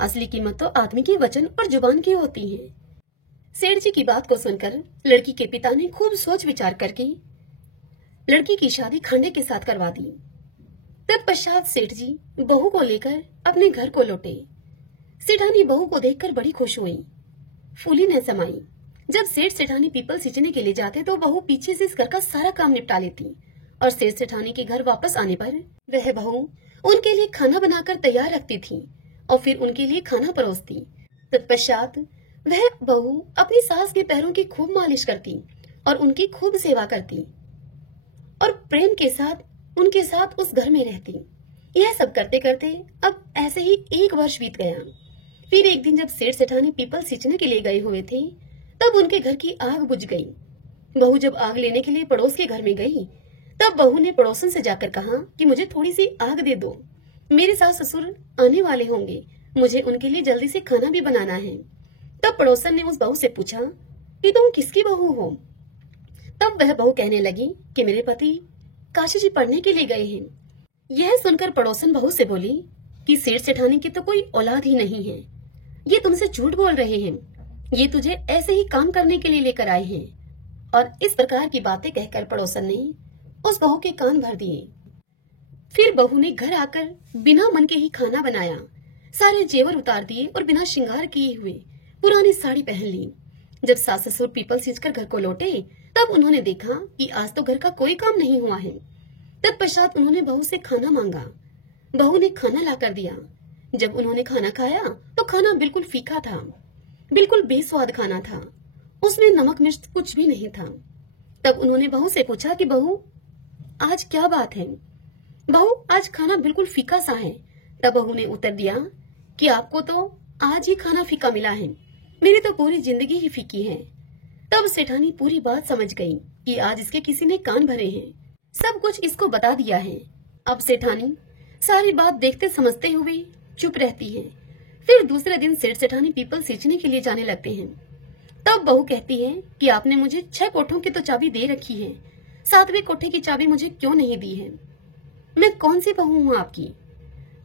असली कीमत तो आदमी की वचन और जुबान की होती है। सेठ जी की बात को सुनकर लड़की के पिता ने खूब सोच विचार करके लड़की की शादी खांडे के साथ करवा दी। तत्पश्चात सेठ जी बहू को लेकर अपने घर को लौटे। सेठानी बहू को देखकर बड़ी खुश हुई, फूली न समाई। जब सेठ सेठानी पीपल सींचने के लिए जाते तो बहू पीछे से इस घर का सारा काम निपटा लेती और सेठ सेठानी के घर वापस आने पर वह बहू उनके लिए खाना बनाकर तैयार रखती थी और फिर उनके लिए खाना परोसती। तत्पश्चात वह बहू अपनी सास के पैरों की खूब मालिश करती और उनकी खूब सेवा करती। और प्रेम के साथ उनके साथ उस घर में रहती। यह सब करते करते अब ऐसे ही 1 वर्ष बीत गया। फिर एक दिन जब सेठ सेठानी पीपल सींचने के लिए गए हुए थे, तब उनके घर की आग बुझ गई। बहू जब आग लेने के लिए पड़ोस के घर में गई, तब बहू ने पड़ोसन से जाकर कहा कि मुझे थोड़ी सी आग दे दो, मेरे सास ससुर आने वाले होंगे, मुझे उनके लिए जल्दी से खाना भी बनाना है। तब पड़ोसन ने उस बहू से पूछा कि तुम किसकी बहू हो? तब वह बहू कहने लगी कि मेरे पति काशी जी पढ़ने के लिए गए हैं। यह सुनकर पड़ोसन बहू से बोली कि सेठ सेठानी की तो कोई औलाद ही नहीं है, ये तुमसे झूठ बोल रहे हैं, ये तुझे ऐसे ही काम करने के लिए लेकर आए हैं। और इस प्रकार की बातें कहकर पड़ोसन ने उस बहू के कान भर दिए। फिर बहू ने घर आकर बिना मन के ही खाना बनाया, सारे जेवर उतार दिए और बिना श्रृंगार किए हुए पुरानी साड़ी पहन ली। जब सास ससुर पीपल सींचकर घर को लौटे, तब उन्होंने देखा कि आज तो घर का कोई काम नहीं हुआ है। तत्पश्चात उन्होंने बहू से खाना मांगा। बहू ने खाना लाकर दिया। जब उन्होंने खाना खाया तो खाना बिल्कुल फीका था, बिल्कुल बेस्वाद खाना था, उसमें नमक मिर्च कुछ भी नहीं था। तब उन्होंने बहू से पूछा कि बहू आज क्या बात है? बहू आज खाना बिल्कुल फीका सा है। तब बहू ने उत्तर दिया कि आपको तो आज ही खाना फीका मिला है, मेरी तो पूरी जिंदगी ही फीकी है। तब सेठानी पूरी बात समझ गई कि आज इसके किसी ने कान भरे हैं, सब कुछ इसको बता दिया है। अब सेठानी सारी बात देखते समझते हुए चुप रहती है। फिर दूसरे दिन सेठ सेठानी पीपल सींचने के लिए जाने लगते हैं। तब बहू कहती है कि आपने मुझे 6 कोठों की तो चाबी दे रखी है, 7वें कोठे की चाबी मुझे क्यों नहीं दी है? मैं कौन सी बहू हूँ आपकी?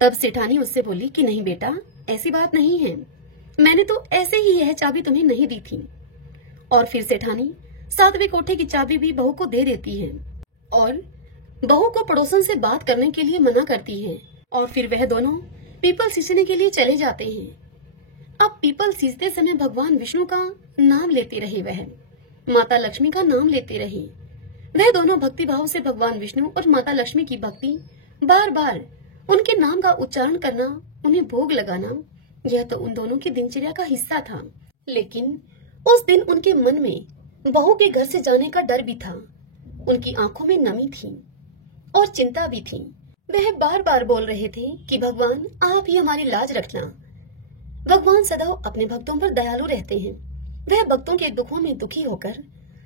तब सेठानी उससे बोली कि नहीं बेटा, ऐसी बात नहीं है, मैंने तो ऐसे ही यह चाबी तुम्हें नहीं दी थी। और फिर सेठानी 7वें कोठे की चाबी भी बहू को दे देती है और बहू को पड़ोसन से बात करने के लिए मना करती है। और फिर वह दोनों पीपल सींचने के लिए चले जाते हैं। अब पीपल सींचते समय भगवान विष्णु का नाम लेते रहे, वह माता लक्ष्मी का नाम लेते रहे। वह दोनों भक्ति भाव से भगवान विष्णु और माता लक्ष्मी की भक्ति, बार बार उनके नाम का उच्चारण करना, उन्हें भोग लगाना, यह तो उन दोनों की दिनचर्या का हिस्सा था। लेकिन उस दिन उनके मन में बहू के घर से जाने का डर भी था, उनकी आंखों में नमी थी और चिंता भी थी। वह बार बार बोल रहे थे कि भगवान आप ही हमारी लाज रखना। भगवान सदैव अपने भक्तों पर दयालु रहते हैं। वह भक्तों के दुखों में दुखी होकर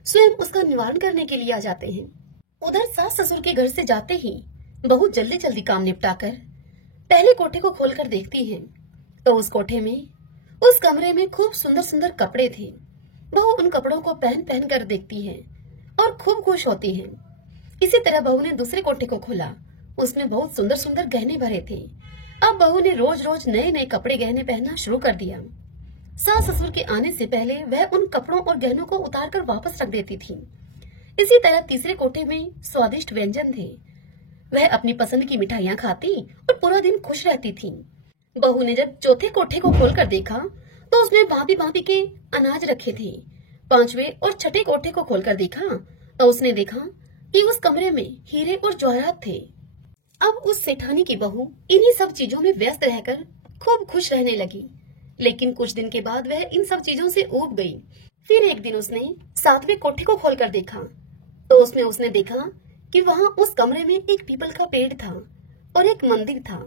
स्वयं उसका निवारण करने के लिए आ जाते हैं। उधर सास ससुर के घर से जाते ही बहू जल्दी जल्दी काम निपटाकर पहले कोठे को खोलकर देखती है तो उस कोठे में, उस कमरे में खूब सुंदर सुंदर कपड़े थे। बहू उन कपड़ों को पहन पहन कर देखती है और खूब खुश होती है। इसी तरह बहू ने दूसरे कोठे को खोला, उसमें बहुत सुंदर सुंदर गहने भरे थे। अब बहू ने रोज रोज नए नए कपड़े गहने पहनना शुरू कर दिया। सास ससुर के आने से पहले वह उन कपड़ों और गहनों को उतार कर वापस रख देती थी। इसी तरह तीसरे कोठे में स्वादिष्ट व्यंजन थे। वह अपनी पसंद की मिठाइयाँ खाती और पूरा दिन खुश रहती थी। बहू ने जब चौथे कोठे को खोलकर देखा तो उसमें भांति भांति के अनाज रखे थे। 5वें और 6ठे कोठे को खोलकर देखा तो उसने देखा कि उस कमरे में हीरे और जवाहरात थे। अब उस सेठानी की बहू इन्हीं सब चीजों में व्यस्त रहकर खूब खुश रहने लगी। लेकिन कुछ दिन के बाद वह इन सब चीजों से ऊब गई। फिर एक दिन उसने 7वें कोठे को खोलकर देखा तो उसमें उसने देखा कि वहाँ उस कमरे में एक पीपल का पेड़ था और एक मंदिर था।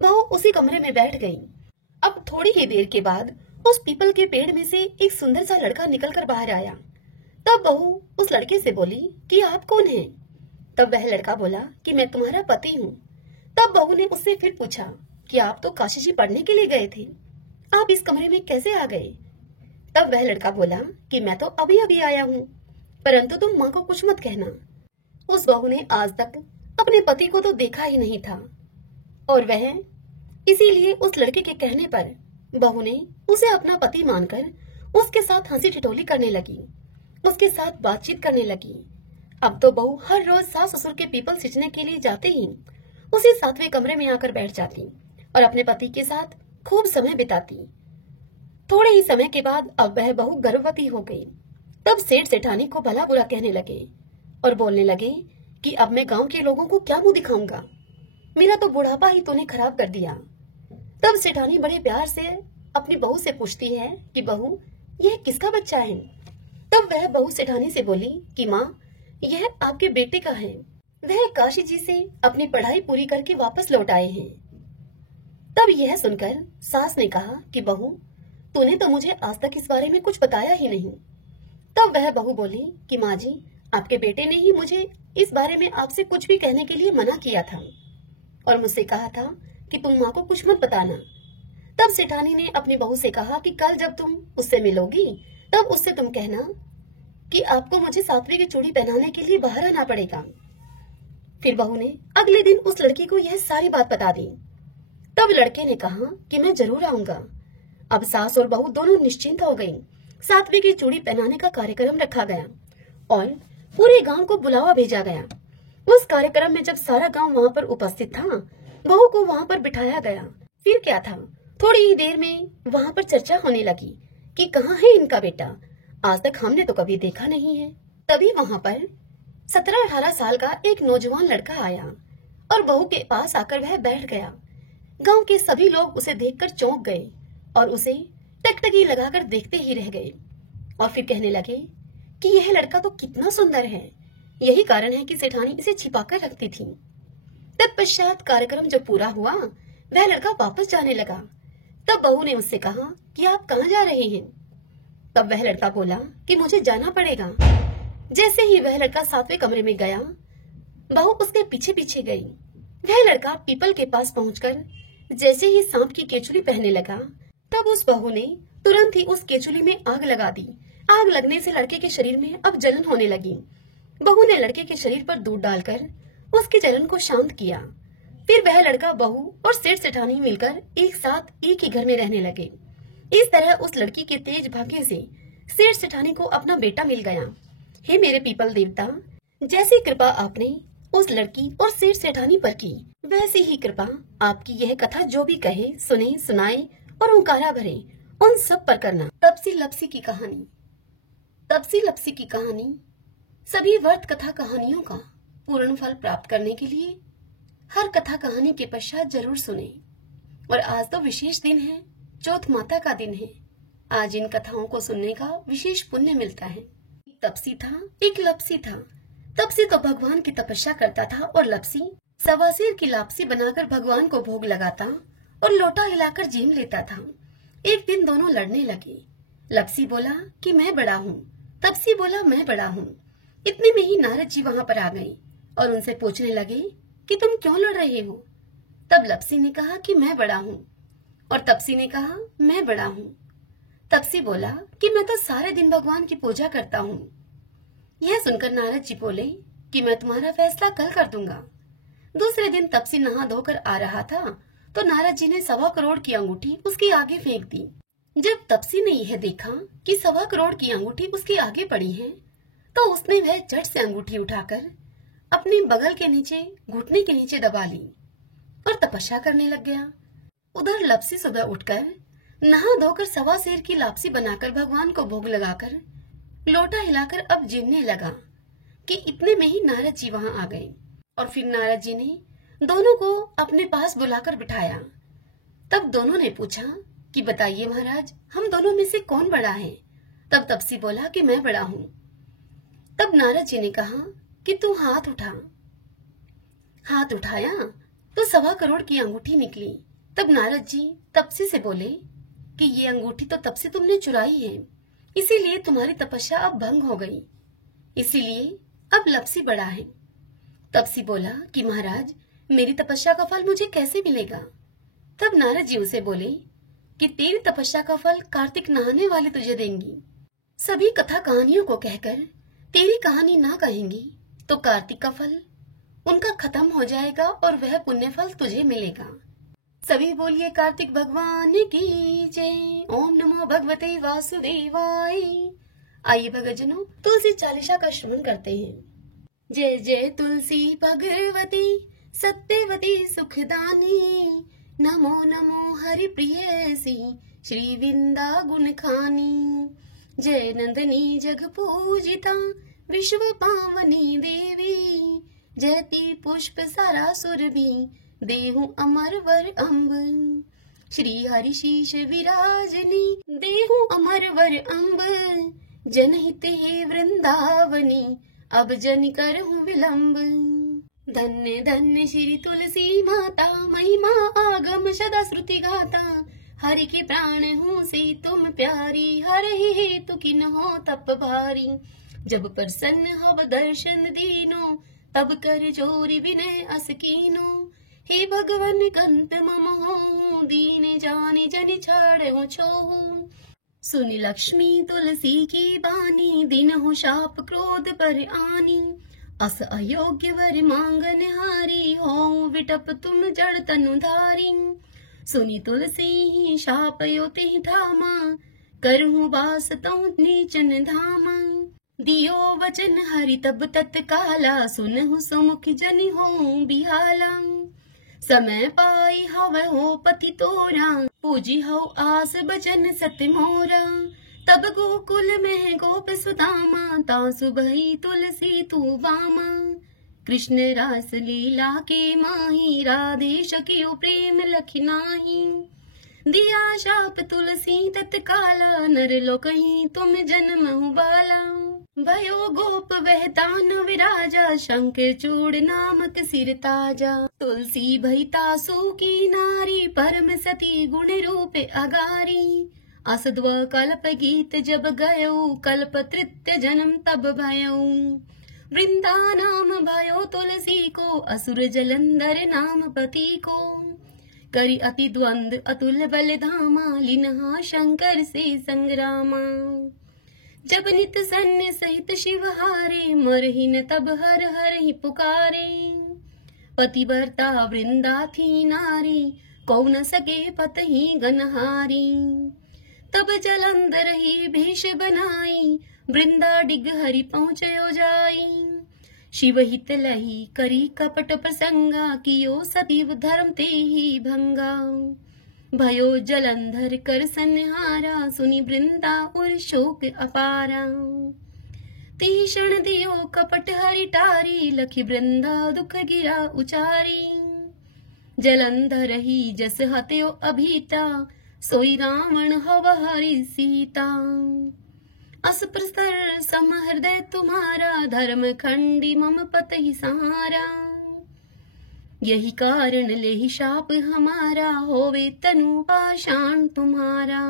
बहू उसी कमरे में बैठ गई। अब थोड़ी ही देर के बाद उस पीपल के पेड़ में से एक सुंदर सा लड़का निकलकर बाहर आया। तब बहू उस लड़के से बोली कि आप कौन हैं? तब वह लड़का बोला कि मैं तुम्हारा पति हूँ। तब बहू ने उससे फिर पूछा कि आप तो काशी जी पढ़ने के लिए गए थे, आप इस कमरे में कैसे आ गए? तब वह लड़का बोला कि मैं तो अभी अभी आया हूँ, परंतु तुम माँ को कुछ मत कहना। उस बहू ने आज तक अपने पति को तो देखा ही नहीं था और वह इसीलिए उस लड़के के कहने पर बहू ने उसे अपना पति मानकर उसके साथ हंसी ठिठोली करने लगी, उसके साथ बातचीत करने लगी। अब तो बहू हर रोज सास ससुर के पीपल सींचने के लिए जाते ही उसी 7वें कमरे में आकर बैठ जाती और अपने पति के साथ खूब समय बिताती। थोड़े ही समय के बाद अब वह बहू गर्भवती हो गई। तब सेठ सेठानी को भला बुरा कहने लगे और बोलने लगे कि अब मैं गांव के लोगों को क्या मुंह दिखाऊंगा, मेरा तो बुढ़ापा ही तूने खराब कर दिया। तब सेठानी बड़े प्यार से अपनी बहू से पूछती है कि बहू यह किसका बच्चा है? तब वह बहू सेठानी से बोली कि माँ यह आपके बेटे का है, वह काशी जी से अपनी पढ़ाई पूरी करके वापस लौट आए हैं। तब यह सुनकर सास ने कहा कि बहू, तूने तो मुझे आज तक इस बारे में कुछ बताया ही नहीं। तब वह बहू बोली कि माँ जी, आपके बेटे ने ही मुझे इस बारे में आपसे कुछ भी कहने के लिए मना किया था और मुझसे कहा था कि तुम माँ को कुछ मत बताना। तब सेठानी ने अपनी बहू से कहा कि कल जब तुम उससे मिलोगी तब उससे तुम कहना कि आपको मुझे सातवीं की चूड़ी पहनाने के लिए बाहर आना पड़ेगा। फिर बहू ने अगले दिन उस लड़की को यह सारी बात बता दी। तब लड़के ने कहा कि मैं जरूर आऊंगा। अब सास और बहू दोनों निश्चिंत हो गईं। सातवीं की चूड़ी पहनाने का कार्यक्रम रखा गया और पूरे गांव को बुलावा भेजा गया। उस कार्यक्रम में जब सारा गांव वहां पर उपस्थित था, बहू को वहां पर बिठाया गया। फिर क्या था, थोड़ी ही देर में वहां पर चर्चा होने लगी कि कहाँ है इनका बेटा, आज तक हमने तो कभी देखा नहीं है। तभी वहां पर 17-18 साल का एक नौजवान लड़का आया और बहू के पास आकर वह बैठ गया। गांव के सभी लोग उसे देखकर चौंक गए और उसे टकटकी लगाकर देखते ही रह गए और फिर कहने लगे कि यह लड़का तो कितना सुंदर है, यही कारण है कि सेठानी इसे छिपाकर रखती थी। तत्पश्चात कार्यक्रम जब पूरा हुआ, वह लड़का वापस जाने लगा। तब बहू ने उससे कहा कि आप कहाँ जा रहे हैं? तब वह लड़का बोला कि मुझे जाना पड़ेगा। जैसे ही वह लड़का 7वें कमरे में गया, बहू उसके पीछे पीछे गई। वह लड़का पीपल के पास पहुंचकर जैसे ही सांप की केचुली पहनने लगा, तब उस बहू ने तुरंत ही उस केचुली में आग लगा दी। आग लगने से लड़के के शरीर में अब जलन होने लगी। बहू ने लड़के के शरीर पर दूध डालकर उसकी जलन को शांत किया। फिर वह लड़का, बहू और सेठ सेठानी मिलकर एक साथ एक ही घर में रहने लगे। इस तरह उस लड़की के तेज भाग्य से सेठ सेठानी को अपना बेटा मिल गया। हे मेरे पीपल देवता, जैसी कृपा आपने उस लड़की और सेठ सेठानी पर की, वैसी ही कृपा आपकी यह कथा जो भी कहे, सुने, सुनाए और ओंकारा भरे, उन सब पर करना। तपसी लपसी की कहानी। तपसी लपसी की कहानी सभी व्रत कथा कहानियों का पूर्ण फल प्राप्त करने के लिए हर कथा कहानी के पश्चात जरूर सुने। और आज तो विशेष दिन है, चौथ माता का दिन है। आज इन कथाओं को सुनने का विशेष पुण्य मिलता है। तपसी था, एक लपसी था। तपसी तो भगवान की तपस्या करता था और लपसी सवासीर की लापसी बनाकर भगवान को भोग लगाता और लोटा हिलाकर जीम लेता था। एक दिन दोनों लड़ने लगे। लपसी बोला कि मैं बड़ा हूँ, तपसी बोला मैं बड़ा हूँ। इतने में ही नारद जी वहां पर आ गए और उनसे पूछने लगे कि तुम क्यों लड़ रहे हो? तब लपसी ने कहा कि मैं बड़ा हूँ और तपसी ने कहा मैं बड़ा हूँ। तपसी बोला कि मैं तो सारे दिन भगवान की पूजा करता हूँ। यह सुनकर नारद जी बोले कि मैं तुम्हारा फैसला कल कर दूंगा। दूसरे दिन तपसी नहा धोकर आ रहा था तो नारद जी ने 1.25 करोड़ की अंगूठी उसके आगे फेंक दी। जब तपसी ने यह देखा कि 1.25 करोड़ की अंगूठी उसके आगे पड़ी है, तो उसने वह झट से अंगूठी उठाकर अपने बगल के नीचे, घुटने के नीचे दबा ली और तपस्या करने लग गया। उधर लपसी सुबह उठकर नहा धोकर 1.25 सेर की लापसी बनाकर भगवान को भोग लगाकर लोटा हिलाकर अब जीमने लगा कि इतने में ही नारद जी वहां आ गए और फिर नारद जी ने दोनों को अपने पास बुलाकर बिठाया। तब दोनों ने पूछा कि बताइए महाराज, हम दोनों में से कौन बड़ा है? तब तपसी बोला कि मैं बड़ा हूँ। तब नारद जी ने कहा कि तू हाथ उठा। हाथ उठाया तो 1.25 करोड़ की अंगूठी निकली। तब नारद जी तपसी से बोले कि ये अंगूठी तो तब से तुमने चुराई है, इसीलिए तुम्हारी तपस्या अब भंग हो गई, इसीलिए अब लपसी बड़ा है। तपसी बोला कि महाराज, मेरी तपस्या का फल मुझे कैसे मिलेगा? तब नारद जी उसे बोले कि तेरी तपस्या का फल कार्तिक नहाने वाले तुझे देंगी। सभी कथा कहानियों को कहकर तेरी कहानी ना कहेंगी तो कार्तिक का फल उनका खत्म हो जाएगा और वह पुण्य फल तुझे मिलेगा। सभी बोलिए कार्तिक भगवान की जय। ओम नमो भगवते वासुदेवाय। आइए भक्तजनों, तुलसी चालीसा का श्रवण करते हैं। जय जय तुलसी भगवती सत्यवती सुखदानी, नमो नमो हरि प्रियसी श्री विंदा गुण खानी। जय नंदनी जग पूजिता विश्व पावनी देवी, जयति पुष्प सारा सुरभि देहु अमर वर अम्ब। श्री हरि शीश विराजनी देहु अमर वर अम्ब, जनहित हे वृंदावनी अब जन करहु विलंब। धन्य धन्य श्री तुलसी माता, महिमा आगम सदा श्रुति गाता। हरि के प्राण हूँ से तुम प्यारी, हर ही हेतु किन हो तप भारी। जब प्रसन्न हव दर्शन दीनो, तब कर जोरी विनय अस कीनो। हे भगवन कंत मम हो, दीन जाने जन छाड़ो छोहू। सुनि लक्ष्मी तुलसी की बानी, दिन हो शाप क्रोध पर आनी। अस अयोग्य वर मांगन हारी, हो विटप तुम जड़ तनु धारी। सुनी तुलसी शाप योति धामा, करहूँ बास तऊ नीचन धामा। दियो वचन हरि तब तत्काला, सुनहु सुमुख जनि हो बिहाला। समय पाई हव हो पति तोरा, पूजी हो आस बचन सत्य मोरा। तब गोकुल में गोप सुदामा, तासु भई तुलसी तू बामा। कृष्ण रास लीला के माही, राधे शकियो प्रेम लखि नाही। दिया शाप तुलसी तत्काला, नर लोकहि तुम जन्महु बाला। भयो गोप वह दानव राजा, शंकर चूड़ नामक सिर ताजा। तुलसी भई तासु की नारी, परम सती गुण रूप अगारी। असद्व कल्प गीत जब गयो, कल्प तृतीय जन्म तब भयो। वृंदा नाम भयो तुलसी को, असुर जलंधर नाम पति को। करी अति द्वंद अतुल बल धामा, लिनहा शंकर से संग्रामा। जब नित सन्य सहित शिव हारे, मरहिन तब हर हर ही पुकारे। पति भरता वृंदा थी नारी, कौ न सके पतहि गनहारी। तब जलंधर ही भेष बनाई, वृंदा डिग हरि पहुँचयो जाई। शिव हित लही करी कपट प्रसंगा, कियो सतीव धर्म ते ही भंगा। भयो जलंधर कर संहारा, सुनी वृंदा और शोक अपारा। तिहि क्षण दियो कपट हरि टारी, लखी वृंदा दुख गिरा उचारी। जलंधर ही जस हत्यो अभीता, सोई रावण हव हरि सीता। अस प्रस्तर सम हृदय तुम्हारा, धर्म खंडी मम पतहि सहारा। यही कारण लेहि शाप हमारा, होवे तनु पाषाण तुम्हारा।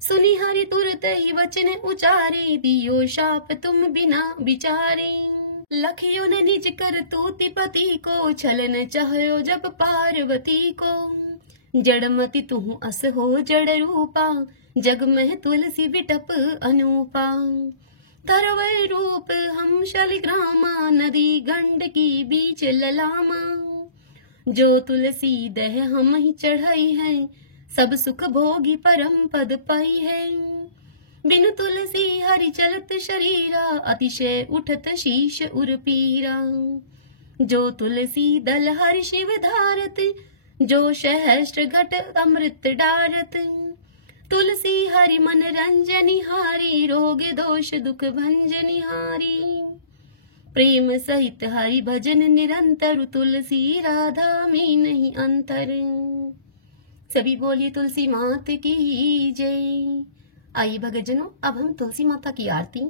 सुनी हरि तुरत ही वचन उचारे, दियो शाप तुम बिना विचारे। लखियो न निज कर तूति पति को, छलन चाह्यो जब पार्वती को। जड़मति तुहु अस हो जड़ रूपा, जग में तुलसी बिटप अनूपा। तरवै रूप हम शलिग्रामा, नदी गंडकी बीच ललामा। जो तुलसी दह हम ही चढ़ाई है, सब सुख भोगी परम पद पाई है। बिन तुलसी हरि चलत शरीरा, अतिशय उठत शीश उर पीरा। जो तुलसी दल हरि शिव धारत, जो सहस्त्र घट अमृत डारत। तुलसी हरि मन रंजनि हारी, रोग दोष दुख भंजनि हारी। प्रेम सहित हरि भजन निरंतर, तुलसी राधा में नहीं अंतर। सभी बोलिए तुलसी माता की जय। आइए भक्तजनों, अब हम तुलसी माता की आरती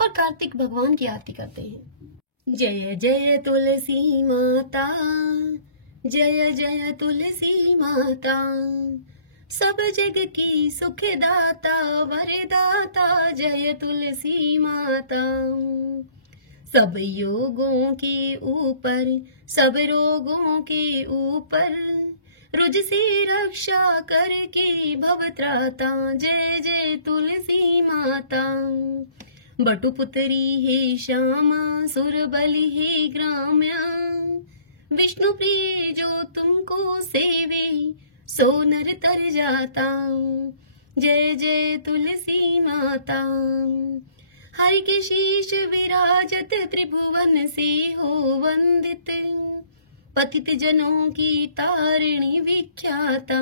और कार्तिक भगवान की आरती करते हैं। जय जय तुलसी माता, जय जय तुलसी माता। सब जग की सुख दाता, वरदाता, जय तुलसी माता। सब योगों के ऊपर, सब रोगों के ऊपर, रुज से रक्षा करके भवत्राता, जय जय तुलसी माता। बटुपुत्री हे श्यामा, सुर बलि हे ग्राम्या। विष्णु प्रिय जो तुमको सेवे, सो नर तर जाता, जय जय तुलसी माता। हरि के शीश विराजत, त्रिभुवन से हो वंदित। पतित जनों की तारिणी विख्याता,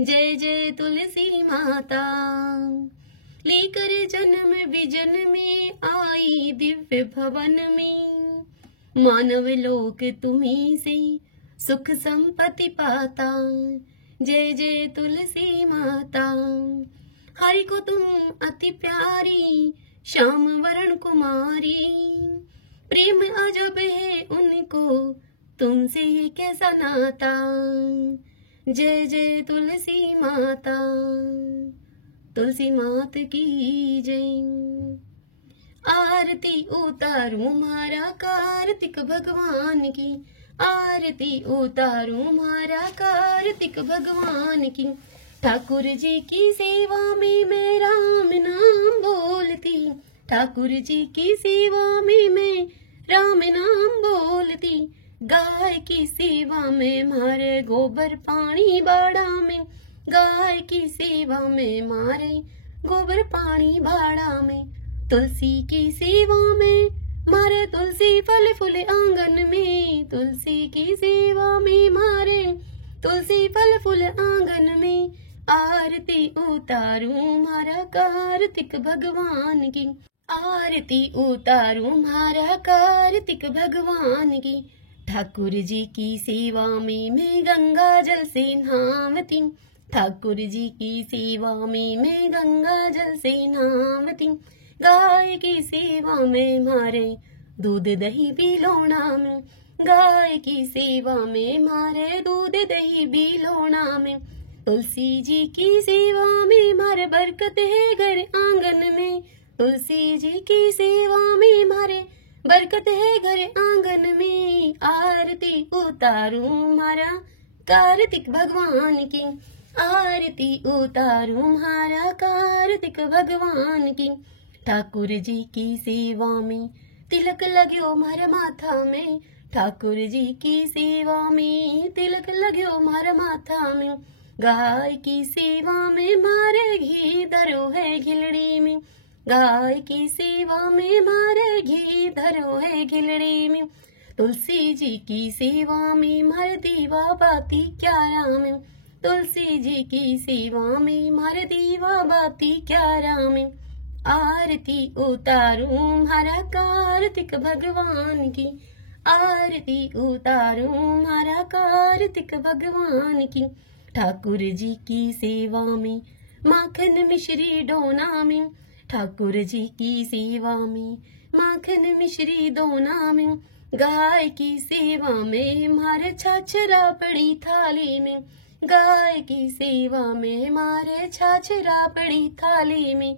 जय जय तुलसी माता। लेकर जन्म विजन में आई, दिव्य भवन में। मानव लोक तुम्ही से सुख संपत्ति पाता, जय जय तुलसी माता। हरि को तुम अति प्यारी, श्याम वरण कुमारी। प्रेम अजब है उनको तुमसे कैसा नाता। जय जय तुलसी माता, तुलसी मात की जय। आरती उतारूं मारा कार्तिक भगवान की, आरती उतारूं मारा कार्तिक भगवान की। ठाकुर जी की सेवा में मैं राम नाम बोलती, ठाकुर जी की सेवा में मैं राम नाम बोलती। गाय की सेवा में मारे गोबर पानी बाड़ा में, गाय की सेवा में मारे गोबर पानी बाड़ा में। तुलसी की सेवा में मारे तुलसी फल फूल आंगन में, तुलसी की सेवा में मारे तुलसी फल फूल आंगन में। आरती उतारूं मारा कार्तिक भगवान की, आरती उतारूं मारा कार्तिक भगवान की। ठाकुर जी की सेवा में मैं गंगा जल से नहावती, ठाकुर जी की सेवा में मैं गंगा जल से नहावती। गाय की सेवा में मारे दूध दही बिलोना में, गाय की सेवा में मारे दूध दही बिलोना में। तुलसी जी की सेवा में मारे बरकत है घर आंगन में, तुलसी जी की सेवा में मारे बरकत है घर आंगन में। आरती उतारूं मारा कार्तिक भगवान की, आरती उतारूं मारा कार्तिक भगवान की। ठाकुर जी की सेवा में तिलक लगो मारा माथा में, ठाकुर जी की सेवा में तिलक लगो मारा माथा में। गाय की सेवा में मारे घी धरो है घिलड़ी में, गाय की सेवा में मारे घी धरो है घिलड़ी में। तुलसी जी की सेवा में मारे दीवा बाती क्यारा में, तुलसी जी की सेवा में मारे दीवा बाती क्यारा में। आरती उतारूं मारा कार्तिक भगवान की, आरती उतारूं मारा कार्तिक भगवान की। ठाकुर जी की सेवा में माखन मिश्री डोना में, ठाकुर जी की सेवा में माखन मिश्री दोना में। गाय की सेवा में मारे छाछरा पड़ी थाली में, गाय की सेवा में मारे छाछरा पड़ी थाली में।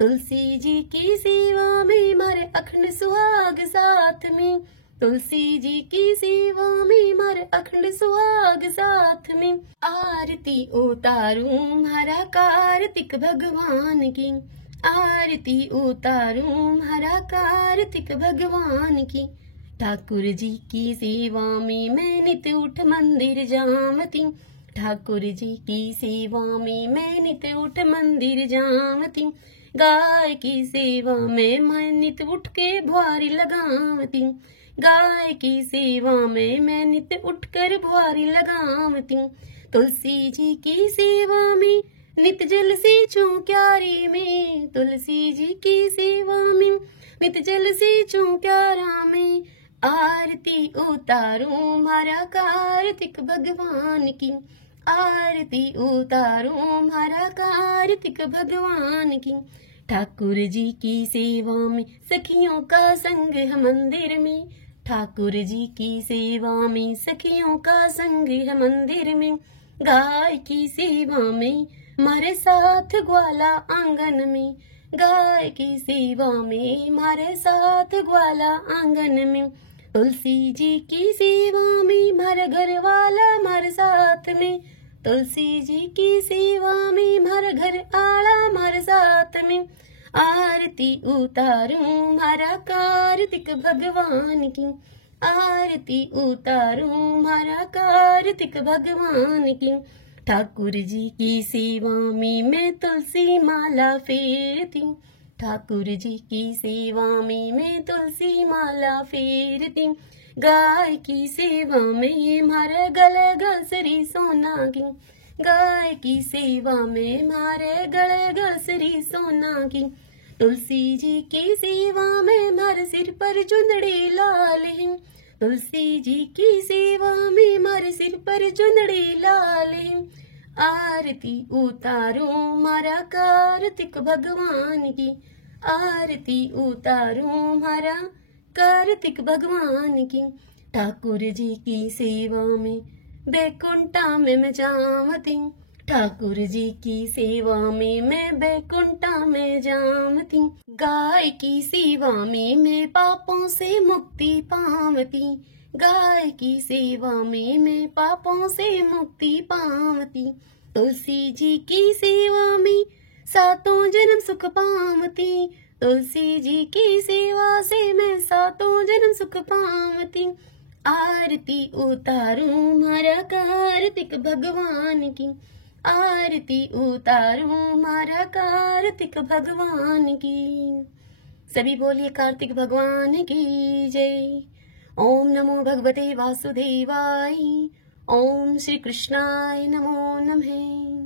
तुलसी जी की सेवा में मारे अखंड सुहाग साथ में, तुलसी जी की सेवा में मारे अखंड सुहाग साथ में। आरती उतारूं मारा कार्तिक भगवान की, आरती उतारूं मारा कार्तिक भगवान की। ठाकुर जी की सेवा में मैं नित उठ मंदिर जावती, ठाकुर जी की सेवा में मैं नित उठ मंदिर जावती। गाय की सेवा में मैं नित उठ के भुआरी लगावती, गाय की सेवा में मैं नित उठकर भुआरी लगावती। तुलसी जी की सेवा में नित जल सींचूं क्यारी में, तुलसी जी की सेवा में नित जल सींचूं क्यारा में। आरती उतारूं मारा कार्तिक भगवान की, आरती उतारूं मारा कार्तिक भगवान की। ठाकुर जी की सेवा में सखियों का संग है मंदिर में, ठाकुर जी की सेवा में सखियों का संग है मंदिर में। गाय की सेवा में मारे साथ ग्वाला आंगन में, गाय की सेवा में मारे साथ ग्वाला आंगन में। तुलसी जी की सेवा में मारे घर वाला मारे साथ में, तुलसी जी की सेवा में मारे घर आला मारे साथ में। आरती उतारूं मारा कार्तिक भगवान की, आरती उतारूं मारा कार्तिक भगवान की। ठाकुर जी की सेवा में मैं तुलसी माला फेरती, ठाकुर जी की सेवा में मैं तुलसी माला फेरती। गाय की सेवा में मारे गले गलसरी सोना की, गाय की सेवा में मारे गले गलसरी सोना की। तुलसी जी की सेवा में मारे सिर पर चुंदड़ी लाल है, तुलसी जी की सेवा में मारे सिर पर चुंदड़ी लाल है। आरती उतारूं मारा कार्तिक भगवान की, आरती उतारूं मारा कार्तिक भगवान की। ठाकुर जी की सेवा में बैकुंठा में मैं जावती, ठाकुर जी की सेवा में मैं बैकुंठा में जावती। गाय की सेवा में मैं पापों से मुक्ति पावती, गाय की सेवा में मैं पापों से मुक्ति पावती। तुलसी जी की सेवा में सातों जन्म सुख पावती, तुलसी जी की सेवा से मैं सातों जन्म सुख पावती। आरती उतारूं मारा कार्तिक भगवान की, आरती उतारूं मारा कार्तिक भगवान की। सभी बोलिए कार्तिक भगवान की जय। ओम नमो भगवते वासुदेवाय, ओम श्री कृष्णाय नमो नमः।